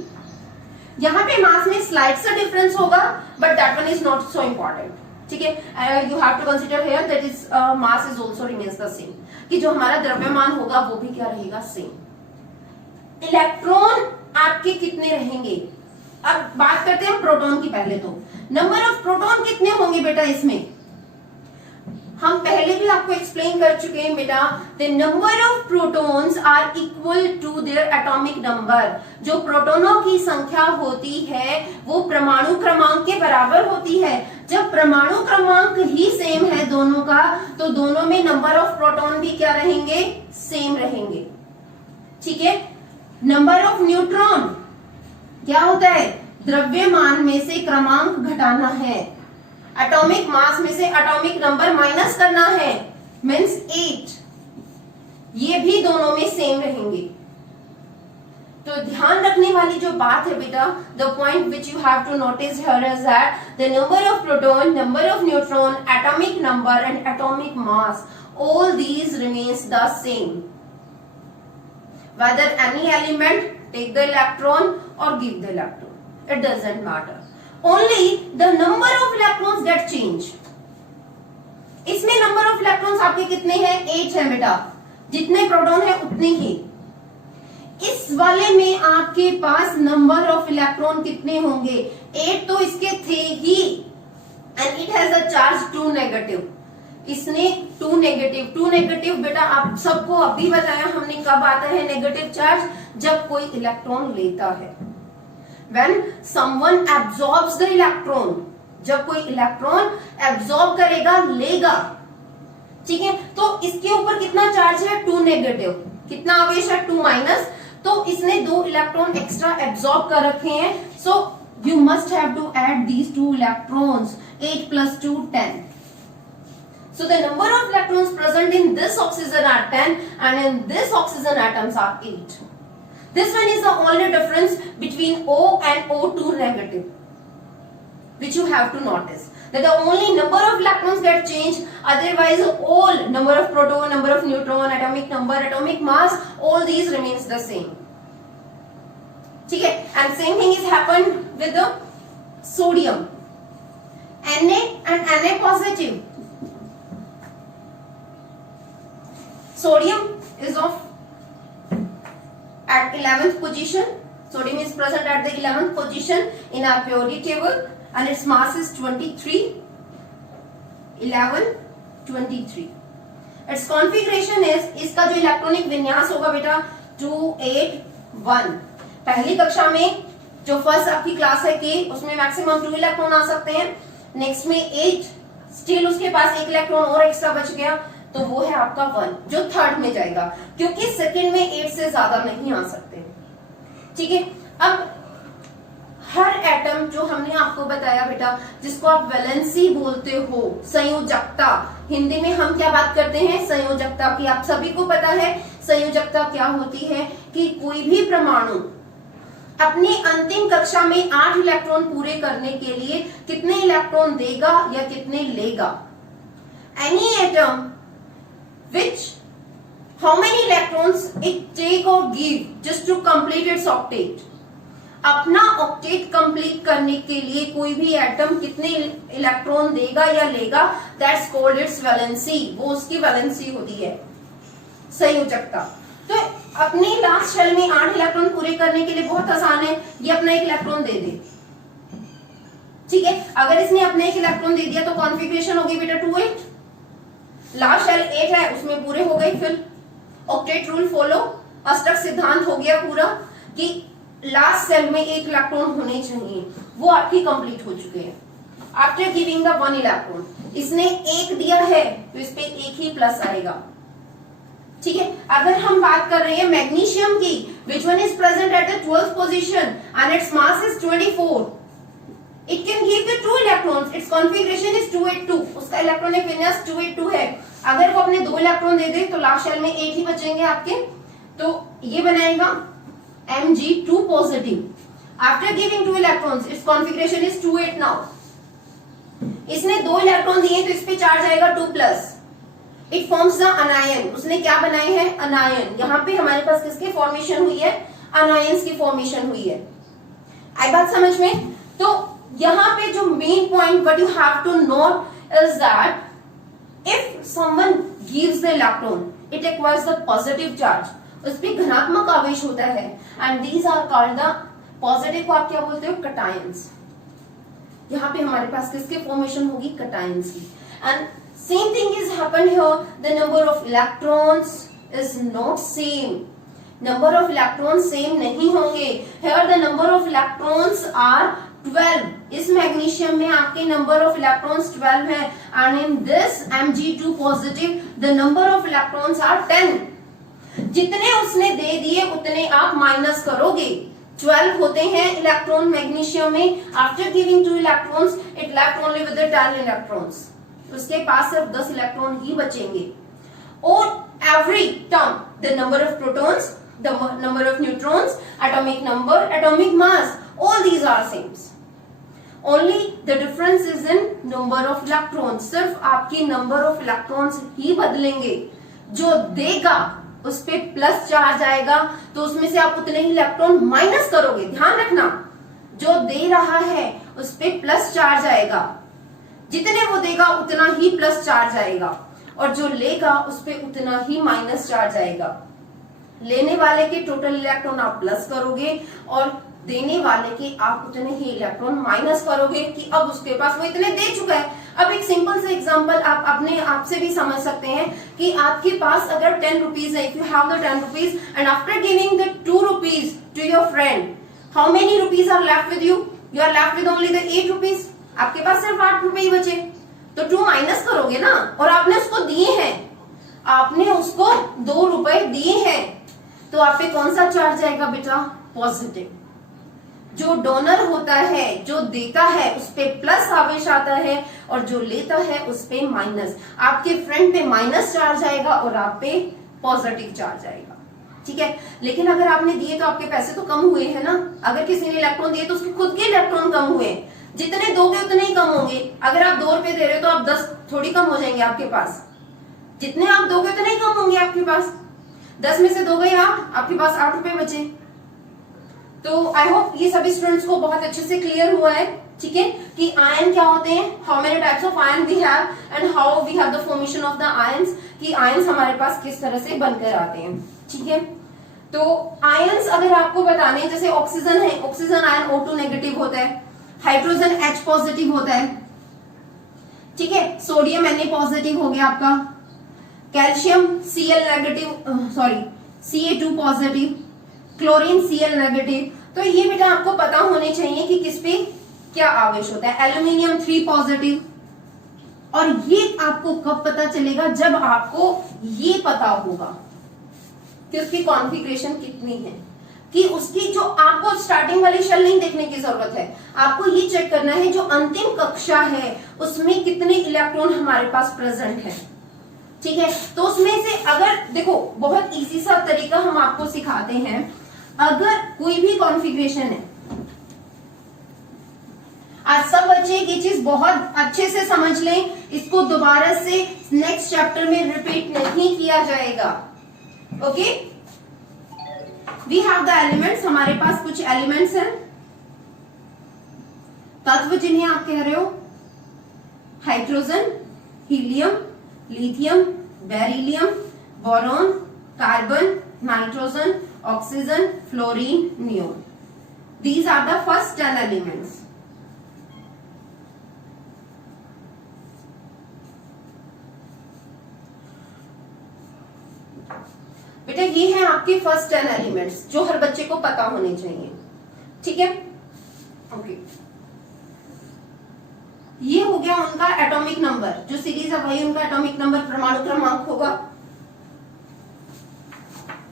यहाँ पे मास में स्लाइड सा डिफरेंस होगा, but that one is not so important. ठीक है, you have to consider here that is mass is also remains the same, कि जो हमारा द्रव्यमान होगा वो भी क्या रहेगा, सेम। इलेक्ट्रॉन आपके कितने रहेंगे, अब बात करते हैं प्रोटॉन की। पहले तो नंबर ऑफ प्रोटॉन कितने होंगे बेटा, इसमें हम पहले भी आपको एक्सप्लेन कर चुके हैं बेटा, the number of protons are equal to their atomic number. जो प्रोटॉनों की संख्या होती है वो परमाणु क्रमांक के बराबर होती है। जब परमाणु क्रमांक ही सेम है दोनों का, तो दोनों में नंबर ऑफ प्रोटॉन भी क्या रहेंगे, सेम रहेंगे। ठीक है, नंबर ऑफ न्यूट्रॉन क्या होता है, द्रव्यमान में से क्रमांक घटाना है, एटॉमिक मास में से एटॉमिक नंबर माइनस करना है, मींस 8। ये भी दोनों में सेम रहेंगे। तो ध्यान रखने वाली जो बात है बेटा, the point which you have to notice here is that the number of proton, number of neutron, atomic number and atomic mass, all these remains the same whether any element take the electron or give the electron, it doesn't matter, only the number of electrons get change. इसमें number of electrons आपके कितने हैं, 8 है बेटा, जितने proton है उतने ही। इस वाले में आपके पास नंबर ऑफ इलेक्ट्रॉन कितने होंगे, 8 तो इसके थे ही, and it has a charge 2 negative. इसने 2 नेगेटिव, 2 नेगेटिव बेटा आप सबको अभी बताया हमने कब आता है नेगेटिव चार्ज, जब कोई इलेक्ट्रॉन लेता है, when someone absorbs the electron, जब कोई इलेक्ट्रॉन एब्जॉर्ब करेगा, लेगा। ठीक है, तो इसके ऊपर कितना चार्ज है, 2 नेगेटिव, कितना आवेश है, 2 माइनस, तो इसने 2 इलेक्ट्रॉन एक्स्ट्रा एब्जॉर्ब कर रखे हैं, सो you must have to add these 2 electrons 8 plus 2, 10. So the number of electrons present in this oxygen are 10 and in this oxygen atoms are 8. This one is the only difference between O and O2 negative, which you have to notice. That the only number of electrons get changed, otherwise all number of proton, number of neutron, atomic number, atomic mass, all these remains the same. ठीक है? And same thing is happened with the sodium. Na and Na positive. Sodium is of at 11th position. Sodium is present at the 11th position in our periodic table and its mass is 23. 11, 23. Its configuration is, इसका जो electronic विन्यास होगा बेटा 281. पहली कक्षा में जो first आपकी क्लास है के उसमें मैक्सिमम 2 इलेक्ट्रॉन आ सकते हैं. नेक्स्ट में 8, स्टिल उसके पास 1 इलेक्ट्रॉन और एक्स्ट्रा बच गया तो वो है आपका 1 जो थर्ड में जाएगा, क्योंकि सेकंड में 8 से ज्यादा नहीं आ सकते. ठीक है. अब हर एटम जो हमने आपको बताया बेटा, जिसको आप वैलेंसी बोलते हो, संयोजकता, हिंदी में हम क्या बात करते हैं, संयोजकता की. आप सभी को पता है संयोजकता क्या होती है कि कोई भी परमाणु अपनी अंतिम कक्षा में 8 इलेक्ट्रॉन पूरे करने के लिए कितने इलेक्ट्रॉन देगा या कितने लेगा. Any atom which how many electrons it take or give just to complete its octet. अपना ऑक्टेट कंप्लीट करने के लिए कोई भी एटम कितने इलेक्ट्रॉन देगा या लेगा, दैट्स कॉल्ड इट्स वैलेंसी. वो उसकी वैलेंसी होती है, संयोजकता. तो अपनी लास्ट शेल में 8 इलेक्ट्रॉन पूरे करने के लिए बहुत आसान है, ये अपना 1 इलेक्ट्रॉन दे दे. ठीक है. अगर इसने अपने 1 इलेक्ट्रॉन दे दिया तो कॉन्फ़िगरेशन होगी बेटा 2-8. लास्ट शेल 8 है, उसमें पूरे हो गए. फिर ऑक्टेट रूल फॉलो, अष्टक सिद्धांत हो गया पूरा कि लास्ट सेल में 1 इलेक्ट्रॉन होने चाहिए, वो आपकी कंप्लीट हो चुके हैं. आफ्टर गिविंग द 1 इलेक्ट्रॉन, इसने 1 दिया है तो इस पे 1 ही प्लस आएगा. ठीक है. अगर हम बात कर रहे हैं मैग्नीशियम की, विच one is present at the 12th position and its mass is 24, it can give the 2 electrons. Its configuration is 282. उसका इलेक्ट्रॉनिक विन्यास 282 है. अगर वो अपने 2 इलेक्ट्रॉन दे दे तो लास्ट शेल में 8 ही बचेंगे आपके, तो ये बनाएगा Mg2 positive. After giving 2 electrons, its configuration is 28 now. इसने 2 इलेक्ट्रॉन दिए तो इस पे चार्ज आएगा 2+. It forms the anion. उसने क्या बनाए हैं, अनायन. यहाँ पे हमारे पास किसकी फॉर्मेशन हुई है, अनायंस की फॉर्मेशन हुई है. आई बात समझ में. तो यहाँ पे जो main point what you have to note is that if someone gives the electron it acquires the positive charge, उस पे धनात्मक आवेश होता है and these are called the positive को आप क्या बोलते हो, कटायंस. यहाँ पे हमारे पास किसके फॉर्मेशन होगी, कटायंस की. And same thing is happen here, the number of electrons is not same. Number of electrons same नहीं होंगे. Here the number of electrons are 12. इस मैग्नीशियम में आपके नंबर ऑफ इलेक्ट्रॉन्स 12 है and in this Mg2 positive the number of electrons are 10. जितने उसने दे दिए उतने आप माइनस करोगे. 12 होते हैं इलेक्ट्रॉन मैग्नीशियम में. After giving 2 electrons it left only with 10 electrons. उसके पास सिर्फ 10 इलेक्ट्रॉन ही बचेंगे. और every term the number of protons, the number of neutrons, atomic number, atomic mass, all these are same. Only the difference is in number of electrons. सिर्फ आपकी number of electrons ही बदलेंगे. जो देगा उस पे प्लस चार्ज आएगा तो उसमें से आप उतने ही इलेक्ट्रॉन माइनस करोगे. ध्यान रखना, जो दे रहा है उस पे प्लस चार्ज आएगा, जितने वो देगा उतना ही प्लस चार्ज आएगा, और जो लेगा उस पे उतना ही माइनस चार्ज आएगा. लेने वाले के टोटल इलेक्ट्रॉन आप प्लस करोगे और देने वाले के आप उतने ही इलेक्ट्रॉन माइनस करोगे कि अब उसके पास वो इतने दे चुका है. अब एक सिंपल से एग्जांपल आप अपने आप से भी समझ सकते हैं कि आपके पास अगर 10 रुपीज है, if you have the 10 rupees and after giving the 2 rupees to your friend, how many rupees are left with you, you are left with only the 8 rupees. आपके पास सिर्फ 8 रुपए ही बचे, तो 2 माइनस करोगे ना, और आपने उसको दिए हैं, आपने उसको 2 रुपए दिए हैं, तो आप पे कौन सा चार्ज आएगा बेटा, पॉजिटिव. जो डोनर होता है, जो देता है, उस पे प्लस आवेश आता है और जो लेता है उस पे माइनस। आपके फ्रेंड पे माइनस चार्ज आएगा और आप पे पॉजिटिव चार्ज आएगा, ठीक है। लेकिन अगर आपने दिए तो आपके पैसे तो कम हुए हैं ना। अगर किसी ने इलेक्ट्रॉन दिए तो उसके खुद के इलेक्ट्रॉन कम हुए, जितने दोगे उतने ही कम होंगे। अगर आप 2 रुपए दे रहे हो तो आप 10 थोड़ी कम हो जाएंगे आपके पास, जितने आप दोगे उतने ही कम होंगे आपके पास। 10 में से 2 गए 8, आपके पास 8 रुपए बचे। तो आई होप ये सभी स्टूडेंट्स को बहुत अच्छे से क्लियर हुआ है, ठीक है, कि आयन क्या होते हैं, how many types of ion we have and how we have the formation of the ions, कि आयंस हमारे पास किस तरह से बनकर आते हैं, ठीक है। तो आयंस अगर आपको बताने, जैसे ऑक्सीजन है, ऑक्सीजन आयन O2 नेगेटिव होता है, हाइड्रोजन H पॉजिटिव होता है, ठीक है, सोडियम Na पॉजिटिव हो गया आपका, calcium Cl negative, sorry Ca2 positive, chlorine Cl negative. तो ये बेटा आपको पता होने चाहिए कि किस पे क्या आवेश होता है। Aluminium 3 positive. और ये आपको कब पता चलेगा, जब आपको ये पता होगा कि उसकी कॉन्फ़िगरेशन कितनी है, कि उसकी जो आपको स्टार्टिंग वाली शेल नहीं देखने की जरूरत है, आपको ये चेक करना है जो अंतिम कक्षा है उसमें कितने इलेक्ट्रॉन हमारे पास प्रेजेंट है, ठीक है। तो उसमें से अगर देखो, बहुत इजी सा तरीका हम आपको सिखाते हैं। अगर कोई भी कॉन्फ़िगरेशन है, आज सब बच्चे ये चीज बहुत अच्छे से समझ लें, इसको दोबारा से नेक्स्ट चैप्टर में रिपीट नहीं किया जाएगा, okay. We have the elements, हमारे पास कुछ एलिमेंट्स हैं, तत्व जिन्हें आप कह रहे हो, hydrogen, helium, lithium, beryllium, boron, carbon, nitrogen, oxygen, fluorine, neon. These are the first 10 elements. बेटा ये है आपके फर्स्ट 10 एलिमेंट्स जो हर बच्चे को पता होने चाहिए, ठीक है, ओके। ये हो गया उनका एटॉमिक नंबर, जो सीरीज है वही उनका एटॉमिक नंबर, परमाणु क्रमांक होगा।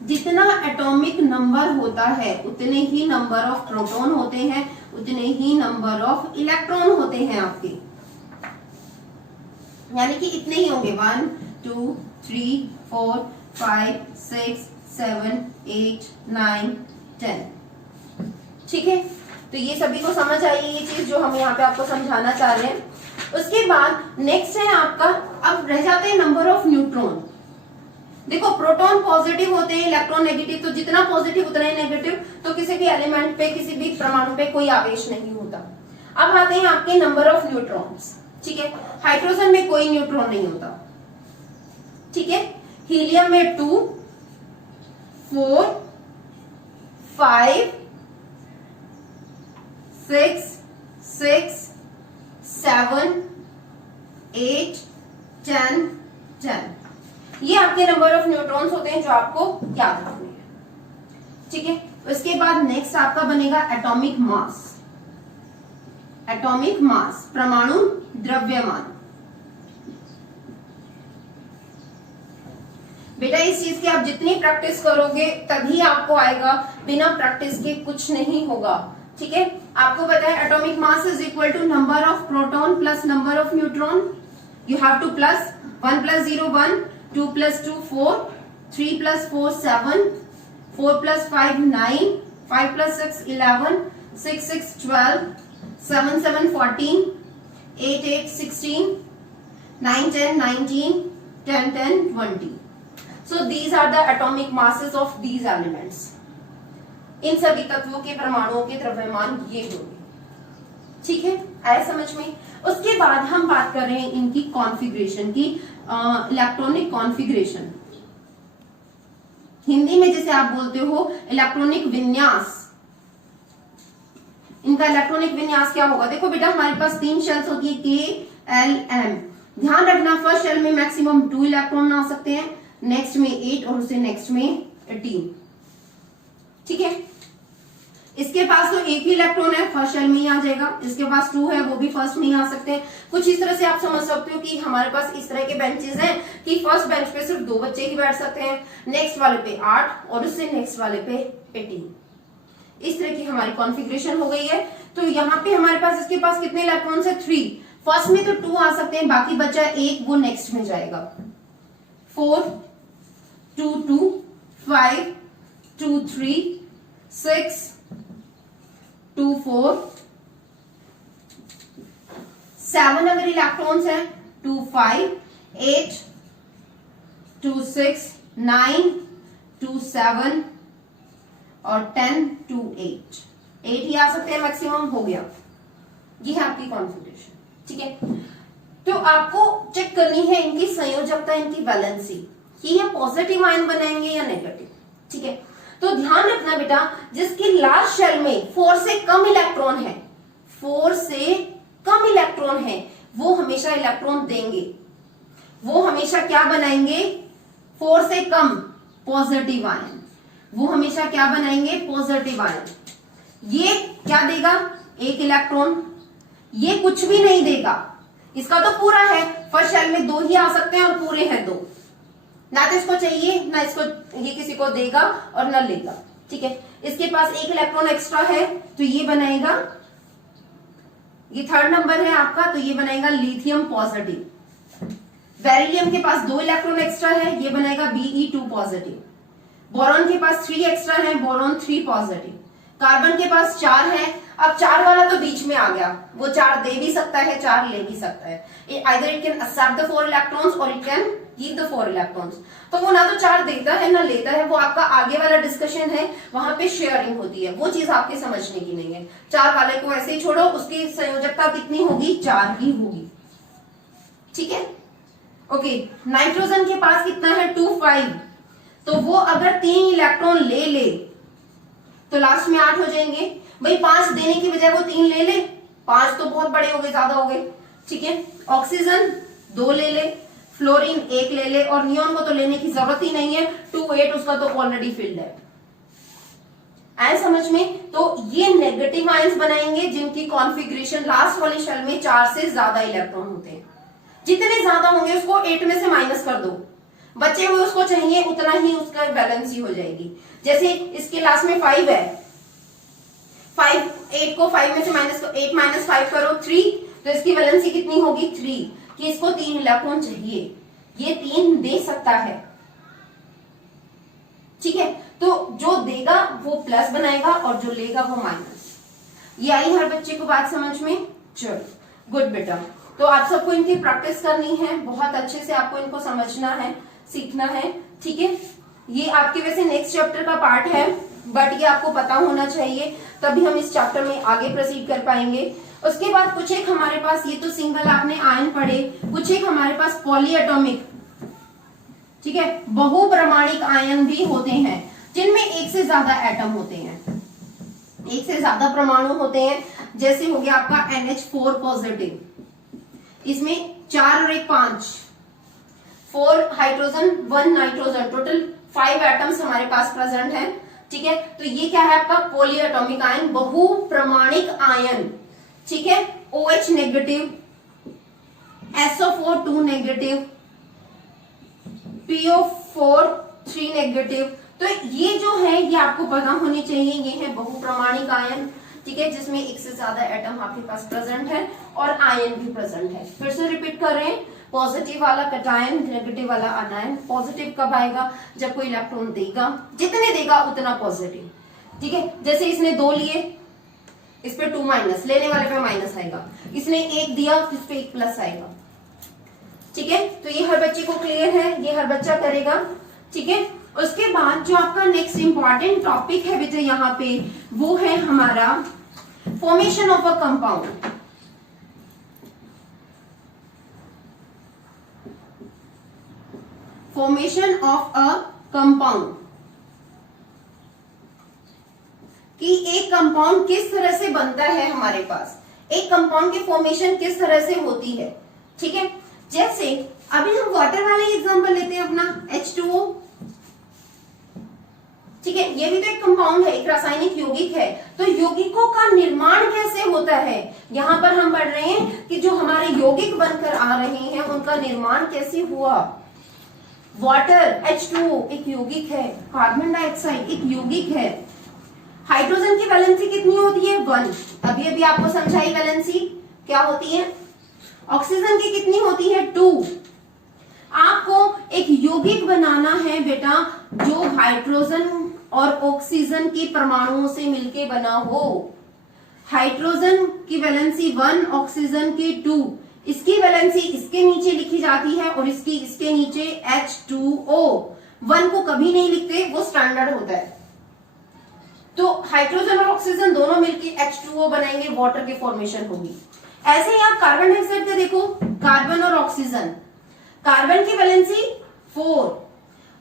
जितना एटॉमिक नंबर होता है उतने ही नंबर ऑफ प्रोटॉन होते हैं, उतने ही नंबर ऑफ इलेक्ट्रॉन होते हैं आपके, यानी कि इतने ही होंगे 1 2 3 4 5 6 7 8 9 10, ठीक है। तो ये सभी को समझ आई ये चीज जो हम यहाँ पे आपको समझाना चाह रहे हैं। उसके बाद नेक्स्ट है आपका, अब रह जाते हैं नंबर ऑफ न्यूट्रॉन। देखो प्रोटॉन पॉजिटिव होते हैं, इलेक्ट्रॉन नेगेटिव, तो जितना पॉजिटिव उतना ही नेगेटिव, तो किसी भी एलिमेंट पे, किसी भी परमाणु पे कोई आवेश नहीं होता। अब आते हैं आपके नंबर ऑफ न्यूट्रॉन्स, ठीक है। हाइड्रोजन में कोई न्यूट्रॉन नहीं होता, ठीक है। हीलियम में 2 4 5 6 6 7 8 10 10, ये आपके नंबर ऑफ न्यूट्रॉन्स होते हैं जो आपको याद रखने हैं, ठीक है। उसके बाद नेक्स्ट आपका बनेगा एटॉमिक मास। एटॉमिक मास, परमाणु द्रव्यमान। बेटा इस चीज की आप जितनी प्रैक्टिस करोगे तभी आपको आएगा, बिना प्रैक्टिस के कुछ नहीं होगा, ठीक है। आपको पता है atomic mass is equal to number of proton plus number of neutron. You have to plus 1 + 0 1, 2 + 2 4, 3 + 4 7, 4 + 5 9, 5 + 6 11, 6 6 12, 7 7 14, 8 8 16, 9 10 19, 10 10 20. So these are the atomic masses of these elements. इन सभी तत्वों के परमाणुओं के द्रव्यमान ये होंगे, ठीक है, आया समझ में। उसके बाद हम बात कर रहे हैं इनकी कॉन्फ़िगरेशन की, इलेक्ट्रॉनिक कॉन्फ़िगरेशन, हिंदी में जैसे आप बोलते हो इलेक्ट्रॉनिक विन्यास। इनका इलेक्ट्रॉनिक विन्यास क्या होगा, देखो बेटा हमारे पास 3 शेल्स होती है K L M। ध्यान रखना फर्स्ट शेल में मैक्सिमम 2 इलेक्ट्रॉन आ सकते हैं, नेक्स्ट में 8 और उससे नेक्स्ट में 18, ठीक है। इसके पास तो एक ही इलेक्ट्रॉन है, फर्स्ट शेल में ही आ जाएगा। इसके पास 2 है, वो भी फर्स्ट में ही आ सकते हैं। कुछ इस तरह से आप समझ सकते हो कि हमारे पास इस तरह के बेंचेस हैं कि फर्स्ट बेंच पे सिर्फ 2 बच्चे ही बैठ सकते हैं, नेक्स्ट वाले पे 8 और उससे नेक्स्ट वाले पे 18। इस तरह की हमारी कॉन्फ़िगरेशन हो गई है। तो यहाँ पे हमारे पास इसके पास कितने इलेक्ट्रॉन्स है? 3। फर्स्ट में तो 2 आ सकते हैं, बाकी बचा एक, वो नेक्स्ट में जाएगा। 4 2 2 5 2 3 6 2 4 7 अगर इलेक्ट्रॉन्स है 2 5 8 2 6 9 2 7 और 10 2 8 ही आ सकते हैं मैक्सिमम। हो गया, ये है आपकी कॉन्फ़िगरेशन। ठीक है, तो आपको चेक करनी है इनकी संयोजकता, इनकी वैलेंसी, कि ये पॉजिटिव आयन बनाएंगे या नेगेटिव। ठीक है, तो ध्यान रखना बेटा, जिसकी लास्ट शेल में 4 से कम इलेक्ट्रॉन है, 4 से कम इलेक्ट्रॉन है, वो हमेशा इलेक्ट्रॉन देंगे, वो हमेशा क्या बनाएंगे? 4 से कम पॉजिटिव आयन, वो हमेशा क्या बनाएंगे? Positive ion. ये क्या देगा? एक इलेक्ट्रॉन। ये कुछ भी नहीं देगा, इसका तो पूरा है, फर्स्ट शेल में 2 ही आ सकते हैं और पूरे हैं 2, ना तो इसको चाहिए ना इसको, ये किसी को देगा और ना लेगा। ठीक है, इसके पास एक इलेक्ट्रॉन एक्स्ट्रा है तो ये बनाएगा, ये 3rd नंबर है आपका, तो ये बनाएगा लिथियम पॉजिटिव। बेरिलियम के पास 2 इलेक्ट्रॉन एक्स्ट्रा है, ये बनाएगा Be2 पॉजिटिव। बोरॉन के पास 3 एक्स्ट्रा है, बोरॉन 3 पॉजिटिव। कार्बन के पास 4 है, अब 4 वाला तो बीच में आ गया, वो 4 दे भी सकता है, 4 ले भी सकता है। either it can accept the 4 electrons or it can give the 4 electrons। तो वो ना तो 4 देता है ना लेता है, वो आपका आगे वाला डिस्कशन है, वहां पे शेयरिंग होती है, वो चीज आपके समझने की नहीं है। 4 वाले को ऐसे ही छोड़ो, उसकी संयोजकता कितनी होगी? 4 ही होगी। ठीक है, ओके। नाइट्रोजन के पास कितना है? 2 5, तो वो अगर 3 इलेक्ट्रॉन ले ले तो लास्ट में 8 हो जाएंगे। भाई 5 देने की बजाय वो 3 ले ले, 5 तो बहुत बड़े हो गए, ज्यादा हो गए। ठीक है, ऑक्सीजन 2 ले ले, फ्लोरीन 1 ले ले, और नियोन को तो लेने की जरूरत ही नहीं है, 2 8 उसका तो ऑलरेडी फिल्ड है। आए समझ में? तो ये नेगेटिव आयंस बनाएंगे जिनकी कॉन्फ़िगरेशन लास्ट वाली शेल में 4 से ज्यादा इलेक्ट्रॉन होते हैं। जितने ज्यादा होंगे उसको 8 में से माइनस कर दो, बचे हुए उसको चाहिए उतना ही, उसका वैलेंसी हो जाएगी। जैसे इसके लास्ट में 5 है, 5 8 को 5 में से माइनस 8 माइनस 5 करो 3, तो इसकी वैलेंसी कितनी होगी? 3, कि इसको 3 इलेक्ट्रॉन चाहिए, ये 3 दे सकता है। ठीक है, तो जो देगा वो प्लस बनाएगा और जो लेगा वो माइनस। ये आई हर बच्चे को बात समझ में? चलो गुड बेटा, तो आप सबको इनकी प्रैक्टिस करनी है, बहुत अच्छे से आपको इनको समझना है, सीखना है। ठीक है, ये आपके वैसे नेक्स्ट चैप्टर का पार्ट है, बट ये आपको पता होना चाहिए, तभी हम इस चैप्टर में आगे प्रोसीड कर पाएंगे। उसके बाद कुछ एक हमारे पास, ये तो सिंगल आपने आयन पढ़े, कुछ एक हमारे पास पॉलीएटॉमिक, ठीक है, बहुप्रमाणिक आयन भी होते हैं, जिनमें एक से ज्यादा एटम होते हैं, एक से ज्यादा परमाणु होते हैं। जैसे हो गया आपका NH4 पॉजिटिव, इसमें 4 और 1 5, 4 हाइड्रोजन 1 नाइट्रोजन, टोटल 5 एटम्स हमारे पास प्रेजेंट हैं। ठीक है, तो ये क्या है आपका? पॉलीएटॉमिक आयन, बहुप्रमाणिक आयन। ठीक है, OH negative, SO4 2 negative, PO4 3 negative. तो ये जो है ये आपको पता होनी चाहिए, ये है बहुप्रमाणिक आयन। ठीक है, जिसमें एक से ज्यादा एटम आपके पास प्रेजेंट है और आयन भी प्रेजेंट है। फिर से रिपीट कर रहे हैं, पॉजिटिव वाला कटायन, नेगेटिव वाला आनायन। पॉजिटिव कब आएगा? जब कोई इलेक्ट्रॉन देगा, जितने देगा उतना पॉजिटिव। ठीक है, जैसे इसने 2 लिए, इस पे 2 माइनस, लेने वाले पे माइनस आएगा। इसने 1 दिया, इस पे 1 प्लस आएगा। ठीक है, तो ये हर बच्चे को क्लियर है, ये हर बच्चा करेगा। ठीक है, उसके बाद जो आपका नेक्स्ट इंपॉर्टेंट टॉपिक है बेटा यहाँ पे, वो है हमारा formation of a compound. Formation of a compound, कि एक कंपाउंड किस तरह से बनता है हमारे पास, एक कंपाउंड की फॉर्मेशन किस तरह से होती है। ठीक है, जैसे अभी हम वाटर वाले एग्जांपल लेते हैं अपना H2O। ठीक है, ये भी तो एक कंपाउंड है, एक रासायनिक यौगिक है। तो यौगिकों का निर्माण कैसे होता है, यहाँ पर हम पढ़ रहे हैं कि जो हमारे यौगिक बनकर आ रहे हैं उनका निर्माण कैसे हुआ। वाटर H2O एक यौगिक है, कार्बन डाइऑक्साइड एक यौगिक है, हाइड्रोजन की वैलेंसी कितनी होती है 1, अभी अभी आपको समझाई वैलेंसी क्या होती है। ऑक्सीजन की कितनी होती है 2। आपको एक यौगिक बनाना है बेटा जो हाइड्रोजन और ऑक्सीजन की परमाणुओं से मिलके बना हो। हाइड्रोजन की वैलेंसी 1, ऑक्सीजन की 2, इसकी वैलेंसी इसके नीचे लिखी जाती है और इसकी इसके नीचे H2O। 1 को कभी नहीं लिखते, वो स्टैंडर्ड होता है। तो हाइड्रोजन और ऑक्सीजन दोनों मिलकर H2O बनाएंगे, वाटर की फॉर्मेशन होगी। ऐसे ही आप कार्बन डाइऑक्साइड का देखो, कार्बन और ऑक्सीजन, कार्बन की वैलेंसी 4,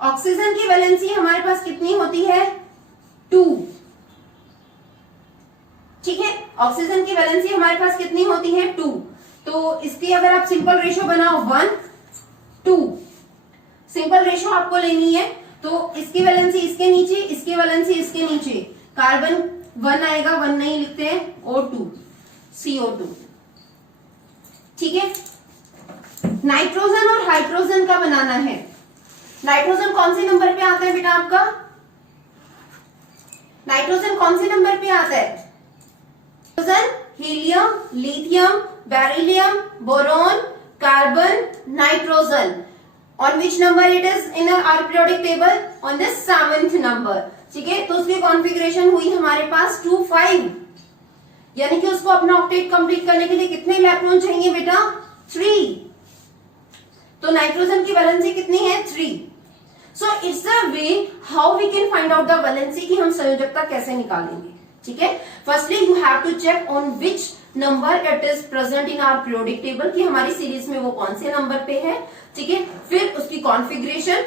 ऑक्सीजन की वैलेंसी हमारे पास कितनी होती है 2। ठीक है, ऑक्सीजन की वैलेंसी हमारे पास कितनी होती है 2। तो इसकी अगर आप सिंपल रेशो बनाओ 1, 2, सिंपल रेशो आपको लेनी है। तो इसकी वैलेंसी इसके नीचे, इसकी वैलेंसी इसके नीचे, कार्बन 1 आएगा, 1 नहीं लिखते हैं, O2, CO2। ठीक है, नाइट्रोजन और हाइड्रोजन का बनाना है। नाइट्रोजन कौन से नंबर पे आता है बेटा आपका? नाइट्रोजन कौन से नंबर पे आता है? Nitrogen, helium, lithium, beryllium, boron, carbon, nitrogen. On which number it is in our periodic table? On the 7th number। ठीक है, तो उसकी कॉन्फ़िगरेशन हुई हमारे पास 2, 5, यानी कि उसको अपना ऑक्टेट कंप्लीट करने के लिए कितने इलेक्ट्रॉन चाहिए बेटा? 3। तो नाइट्रोजन की वैलेंसी कितनी है 3। So it's a way how we can find out the valency कि हम संयोजकता कैसे निकालेंगे। ठीक है, firstly you have to check on which number it is present in our periodic table कि हमारी सीरीज में वो कौन से नंबर पे है। ठीक है, फिर उसकी कॉन्फ़िगरेशन,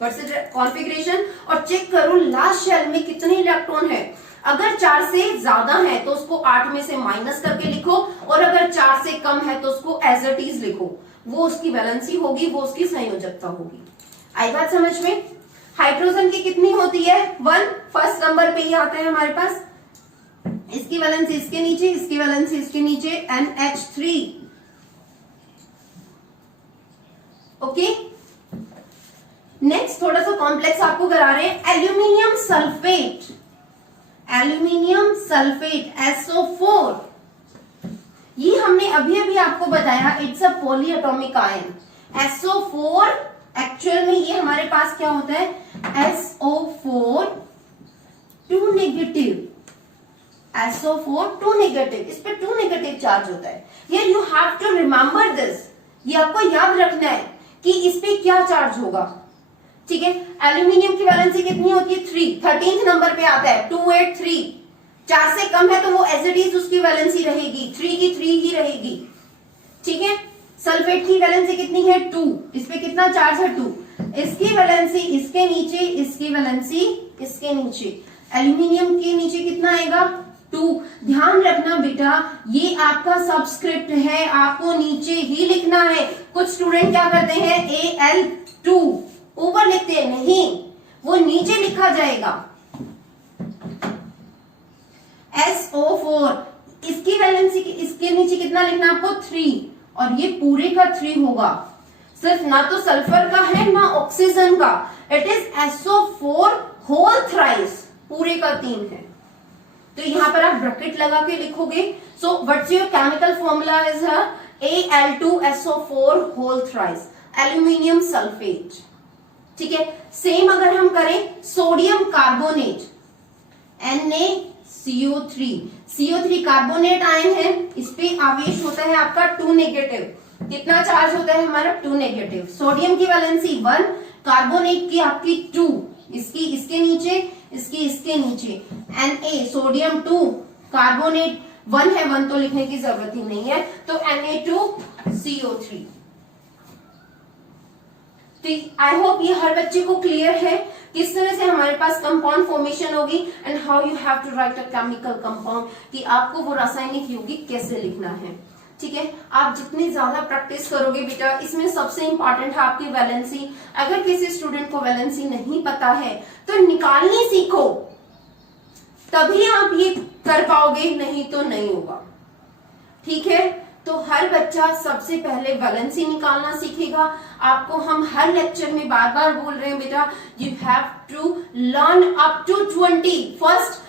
कॉन्फ़िगरेशन और चेक करो लास्ट शेल में कितने इलेक्ट्रॉन है। अगर 4 से ज्यादा है तो उसको 8 में से माइनस करके लिखो, और अगर 4 से कम है तो उसको एज इट इज लिखो। वो उसकी वैलेंसी होगी, वो उसकी संयोजकता होगी। आई बात समझ में? हाइड्रोजन की कितनी होती है 1, फर्स्ट नंबर पे ही आता है हमारे पास। इसकी वैलेंसी इसके नीचे, इसकी वैलेंसी इसके नीचे, NH3। ओके, नेक्स्ट थोड़ा सा कॉम्प्लेक्स आपको करा रहे हैं, aluminium sulphate. Aluminium sulphate SO4, ये हमने अभी अभी आपको बताया, it's a polyatomic ion. SO4 actual में ये हमारे पास क्या होता है SO4 2 नेगेटिव, SO4 2 नेगेटिव, इस पे 2 नेगेटिव चार्ज होता है। ये you have to remember this, ये आपको याद रखना है कि इस पे क्या चार्ज होगा। ठीक है, एल्यूमिनियम की वैलेंसी कितनी होती है 3, 13th नंबर पे आता है 283। 4 से कम है तो वो एज इट इज उसकी वैलेंसी रहेगी 3 की 3 ही रहेगी। ठीक है, सल्फेट की वैलेंसी कितनी है 2, इस पे कितना चार्ज है 2, इसकी वैलेंसी इसके नीचे, इसकी वैलेंसी इसके नीचे, एल्यूमिनियम के नीचे कितना आएगा 2। ध्यान रखना बेटा ये आपका सबस्क्रिप्ट है, आपको नीचे ही लिखना है। कुछ स्टूडेंट क्या करते हैं Al2 ऊपर लिखते हैं, नहीं, वो नीचे लिखा जाएगा। SO4 इसकी वैलेंसी इसके नीचे कितना लिखना आपको 3, और ये पूरे का 3 होगा। सिर्फ ना तो सल्फर का है ना ऑक्सीजन का, it is SO4 whole thrice, पूरे का 3 है। तो यहां पर आप ब्रैकेट लगा के लिखोगे। So what's your chemical formula is Al2SO4 whole thrice, aluminium sulphate. ठीक है, सेम अगर हम करें sodium carbonate NaCO3, CO3 carbonate ion है, इस पे आवेश होता है आपका 2 नेगेटिव। कितना चार्ज होता है हमारा 2 नेगेटिव। सोडियम की वैलेंसी 1, कार्बोनेट की आपकी 2, इसकी इसके नीचे, इसकी इसके नीचे, Na सोडियम 2, कार्बोनेट 1 है, 1 तो लिखने की जरूरत ही नहीं है, तो Na2CO3। तो आई होप ये हर बच्चे को क्लियर है किस तरह से हमारे पास कंपाउंड फॉर्मेशन होगी and how you have to write a chemical compound, कि आपको वो रासायनिक यौगिक कैसे लिखना है। ठीक है, आप जितनी ज्यादा प्रैक्टिस करोगे बेटा, इसमें सबसे इंपॉर्टेंट है आपकी वैलेंसी। अगर किसी स्टूडेंट को वैलेंसी नहीं पता है तो निकालनी सीखो, तभी आप ये कर पाओगे, नहीं तो नहीं होगा। ठीक है, तो हर बच्चा सबसे पहले वैलेंसी निकालना सीखेगा। आपको हम हर लेक्चर में बार बार बोल रहे हैं बेटा, you have to learn up to 20। First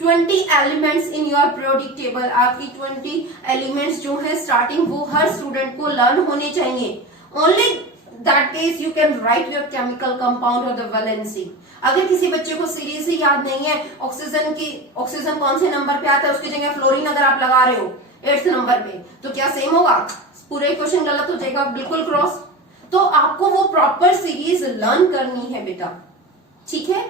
20 elements in your periodic table, आपकी 20 एलिमेंट्स जो है स्टार्टिंग वो हर स्टूडेंट को लर्न होने चाहिए। Only that case you can write your chemical compound और द वैलेंसी। अगर किसी बच्चे को सीरीज ही याद नहीं है, ऑक्सीजन कौन से नंबर पे आता है, उसकी जगह फ्लोरीन अगर आप लगा रहे हो 8th नंबर पे, तो क्या सेम होगा? पूरे क्वेश्चन गलत हो जाएगा, बिल्कुल क्रॉस। तो आपको वो प्रॉपर सीरीज लर्न करनी है बेटा, ठीक है।